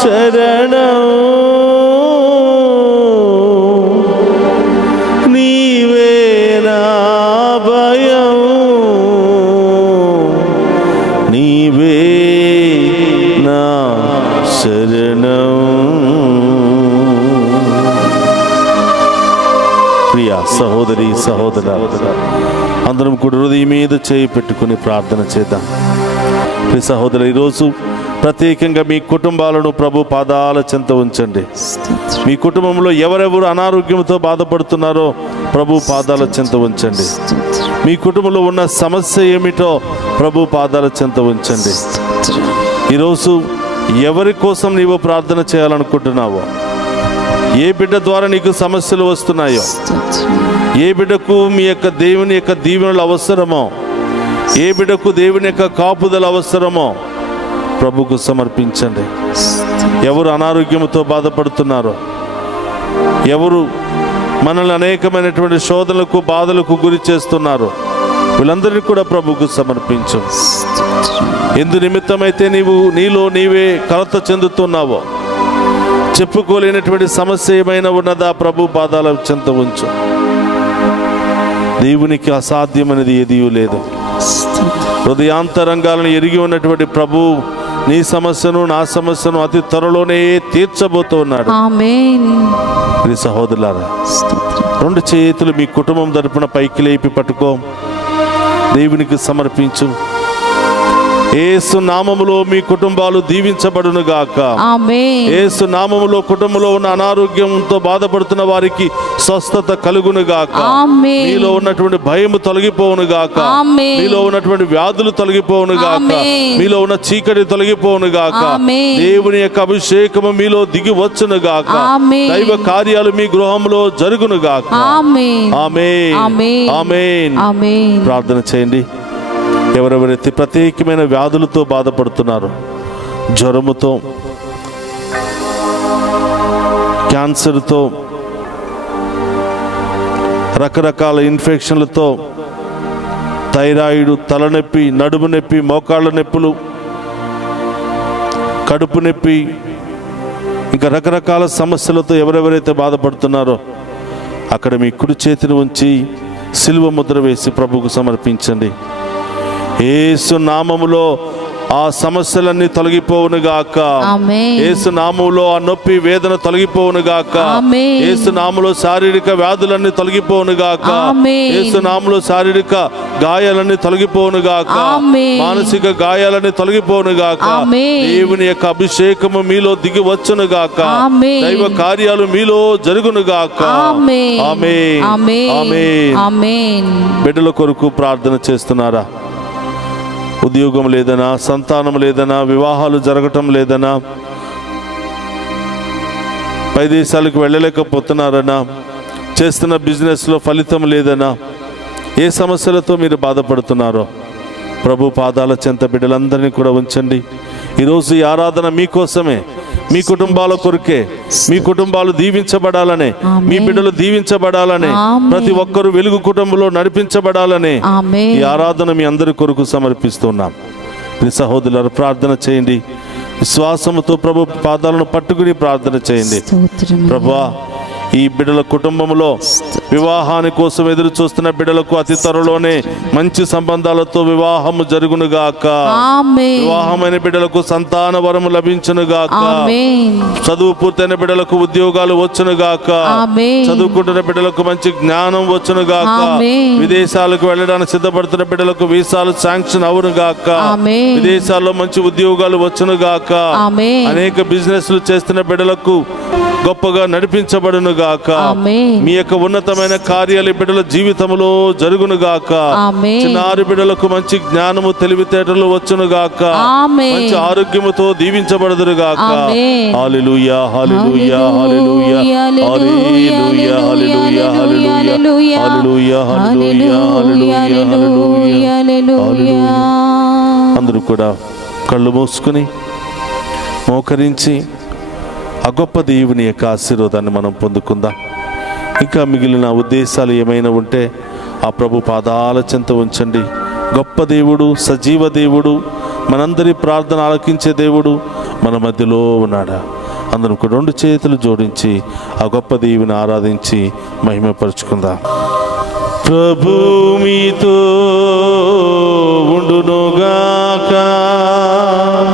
శరణం, నీవే నా భయం, నీవే నా శరణం. ప్రియ సహోదరి సహోదర, అందరం కూడా హృదయం మీద చేయి పెట్టుకుని ప్రార్థన చేద్దాం. ప్రియ సహోదరు, ఈరోజు ప్రత్యేకంగా మీ కుటుంబాలను ప్రభు పాదాల చెంత ఉంచండి. మీ కుటుంబంలో ఎవరెవరు అనారోగ్యంతో బాధపడుతున్నారో ప్రభు పాదాల చెంత ఉంచండి. మీ కుటుంబంలో ఉన్న సమస్య ఏమిటో ప్రభు పాదాల చెంత ఉంచండి. ఈరోజు ఎవరి కోసం నీవు ప్రార్థన చేయాలనుకుంటున్నావో, ఏ బిడ్డ ద్వారా నీకు సమస్యలు వస్తున్నాయో, ఏ బిడ్డకు మీ యొక్క దేవుని యొక్క దీవెనలు అవసరమో, ఏ బిడ్డకు దేవుని యొక్క కాపుదల అవసరమో ప్రభుకు సమర్పించండి. ఎవరు అనారోగ్యంతో బాధపడుతున్నారో, ఎవరు మనల్ని అనేకమైనటువంటి శోధనలకు బాధలకు గురి చేస్తున్నారో, వీళ్ళందరినీ కూడా ప్రభుకు సమర్పించు. ఎందు నిమిత్తమైతే నీలో నీవే కలత చెందుతున్నావో, చెప్పుకోలేనటువంటి సమస్య ఏమైనా ఉన్నదా ప్రభు పాదాల చెంత ఉంచు. దేవునికి అసాధ్యమైనది ఏదీ లేదు. హృదయాంతరంగాలను ఎరిగి ఉన్నటువంటి ప్రభు నీ సమస్యను నా సమస్యను అతి త్వరలోనే తీర్చబోతూ ఉన్నాడు. ఆమేన్. ప్రియ సహోదరులారా, రెండు చేతులు మీ కుటుంబం తరపున పైకి లేపి పట్టుకో, దేవునికి సమర్పించు. యేసు నామములో మీ కుటుంబాలు దీవించబడును గాక. ఆమేన్. యేసు నామములో కుటుంబంలో ఉన్న అనారోగ్యంతో బాధపడుతున్న వారికి స్వస్థత కలుగును గాక. ఆమేన్. మీలో ఉన్నటువంటి భయము తొలగిపోవును గాక. ఆమేన్. మీలో ఉన్నటువంటి వ్యాధులు తొలగిపోవును గాక. ఆమేన్. మీలో ఉన్న చీకటి తొలగిపోవును గాక. ఆమేన్. దేవుని యొక్క అభిషేకము మీలో దిగి వచ్చును గాక. ఆమేన్. దైవ కార్యాలు మీ గృహంలో జరుగును గాక. ఆమేన్. ఆమేన్. ఆమేన్. ఆమేన్. ఆమేన్. ప్రార్థన చేయండి. ఎవరెవరైతే ప్రత్యేకమైన వ్యాధులతో బాధపడుతున్నారో, జ్వరముతో, క్యాన్సర్తో, రకరకాల ఇన్ఫెక్షన్లతో, థైరాయిడ్, తలనొప్పి, నడుము నొప్పి, మోకాళ్ళ నొప్పులు, కడుపు నొప్పి, ఇంకా రకరకాల సమస్యలతో ఎవరెవరైతే బాధపడుతున్నారో అక్కడ మీ కుడి చేతిని ఉంచి సిలువ ముద్ర వేసి ప్రభువుకు సమర్పించండి. యేసు నామములో ఆ సమస్యలన్నీ తొలగిపోవును గాక. ఆమేన్. యేసు నామములో ఆ నొప్పి వేదన తొలగిపోవును గాక. ఆమేన్. యేసు నామములో శారీరక వ్యాధులన్నీ తొలగిపోవును గాక. ఆమేన్. యేసు నామములో శారీరక గాయాలన్నీ తొలగిపోవును గాక. ఆమేన్. మానసిక గాయాలన్నీ తొలగిపోవును గాక. ఆమేన్. దేవుని యొక్క అభిషేకము మీలో దిగి వచ్చును గాక. ఆమేన్. దైవ కార్యాలు మీలో జరుగును గాక. ఆమేన్. ఆమేన్. ఆమేన్. ఆమేన్. ఆమేన్. బిడ్డల కొరకు ప్రార్థన చేస్తున్నారా? ఉద్యోగం లేదనా, సంతానం లేదనా, వివాహాలు జరగటం లేదనా, పై దేశాలకు వెళ్ళలేకపోతున్నారనా, చేస్తున్న బిజినెస్లో ఫలితం లేదనా, ఏ సమస్యలతో మీరు బాధపడుతున్నారో ప్రభు పాదాల చెంత బిడ్డలందరినీ కూడా ఉంచండి. ఈరోజు ఈ ఆరాధన మీకోసమే, మీ కుటుంబాల కొరకే. మీ కుటుంబాలు దీవించబడాలనే, మీ బిడ్డలు దీవించబడాలనే, ప్రతి ఒక్కరూ వెలుగు కుటుంబంలో నడిపించబడాలనే ఆమేన్. ఈ ఆరాధన మీ అందరి కొరకు సమర్పిస్తున్నాం. మీ సహోదరులారు ప్రార్థన చేయండి. విశ్వాసముతో ప్రభు పాదాలను పట్టుకుని ప్రార్థన చేయండి. స్తోత్రం. ప్రభువా, ఈ బిడ్డల కుటుంబంలో వివాహాని కోసం ఎదురు చూస్తున్న బిడ్డలకు అతి త్వరలోనే మంచి సంబంధాలతో వివాహము జరుగునుగాక. ఆమేన్. వివాహమైన బిడ్డలకు సంతాన వరము లభించునుగాక. ఆమేన్. చదువు పూర్తయిన బిడ్డలకు ఉద్యోగాలు వచ్చునుగాక. ఆమేన్. చదువుకుంటున్న బిడ్డలకు మంచి జ్ఞానం వచ్చునుగాక. ఆమేన్. విదేశాలకు వెళ్ళడానికి సిద్ధపడుతున్న బిడ్డలకు వీసాలు శాంక్షన్ అవునుగాక. ఆమేన్. విదేశాల్లో మంచి ఉద్యోగాలు వచ్చునుగాక. ఆమేన్. అనేక బిజినెస్లు చేస్తున్న బిడ్డలకు గొప్పగా నడిపించబడునుగాక. ఆమేన్. మీ యొక్క ఉన్నతమైన కార్యాలు ఈ బిడ్డల జీవితంలో జరుగునుగాక. ఆమేన్. చిన్నారి బిడ్డలకు మంచి జ్ఞానము తెలివితేటలు వచ్చునుగాక. ఆమేన్. మంచి ఆరోగ్యముతో దీవించబడుదురుగాక. ఆమేన్. హల్లెలూయా, హల్లెలూయా, హల్లెలూయా, హల్లెలూయా, హల్లెలూయా, హల్లెలూయా, హల్లెలూయా, హల్లెలూయా, హల్లెలూయా, హల్లెలూయా. అందరూ కూడా కళ్ళు మూసుకుని మోకరించి ఆ గొప్ప దేవుని యొక్క ఆశీర్వాదాన్ని మనం పొందుకుందాం. ఇంకా మిగిలిన ఉద్దేశాలు ఏమైనా ఉంటే ఆ ప్రభు పాదాల చెంత ఉంచండి. గొప్ప దేవుడు, సజీవ దేవుడు, మనందరి ప్రార్థన ఆలకించే దేవుడు మన మధ్యలో ఉన్నాడా? అందరం కూడా రెండు చేతులు జోడించి ఆ గొప్ప దేవుని ఆరాధించి మహిమపరుచుకుందాం. ప్రభు మీతో ఉండునుగాక.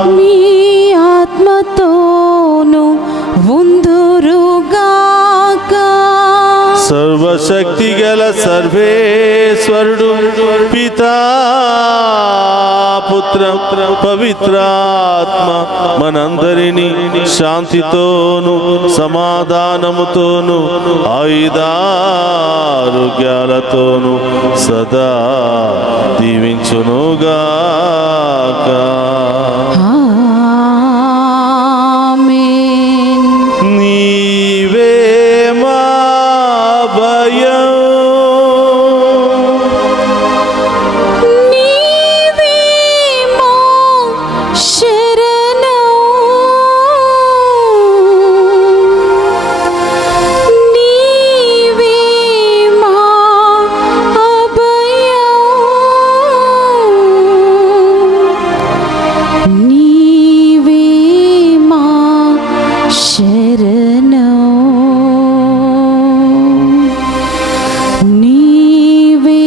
మీ ఆత్మతోను ఉందురుగాక. సర్వశక్తి గల సర్వేశ్వరుడు పితా పుత్ర పవిత్రాత్మ మనందరినీ శాంతితోను సమాధానముతోను ఆయుధారోగ్యాలతోను సదా దీవించునుగాక. ఆమేన్. నీవే మా భయం, నీవే మా శరణం, నీవే మా అభయం, నీవే మా శరణం, నీవే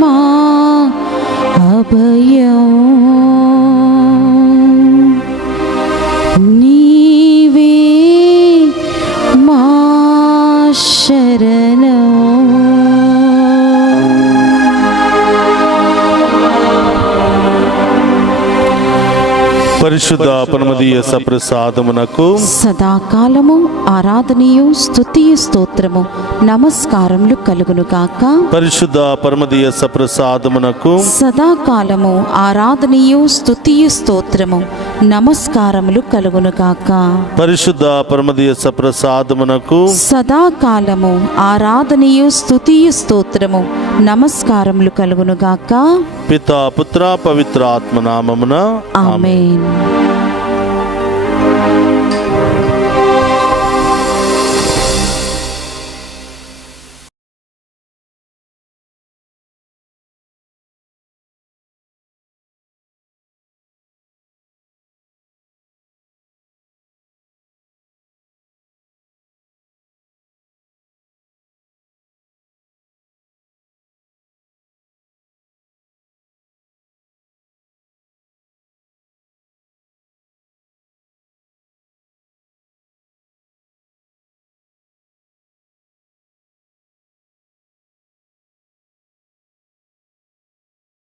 మా అభయం, నీవే మా శరణం. పరిశుద్ధ పరమదీయ సప్రసాదమునకు సదాకాలము ఆరాధనయు స్తుతియు స్తోత్రము నమస్కారములు కలుగునుగాక. పరిశుద్ధ పరమదీయ సప్రసాదమునకు సదాకాలము ఆరాధనయు స్తుతియు స్తోత్రము నమస్కారములు కలుగునుగాక. పరిశుద్ధ పరమదీయ సప్రసాదమునకు సదాకాలము ఆరాధనయు స్తుతియు స్తోత్రము నమస్కారములు కలుగునుగాక. పితా పుత్ర పవిత్ర ఆత్మ నామమున ఆమేన్.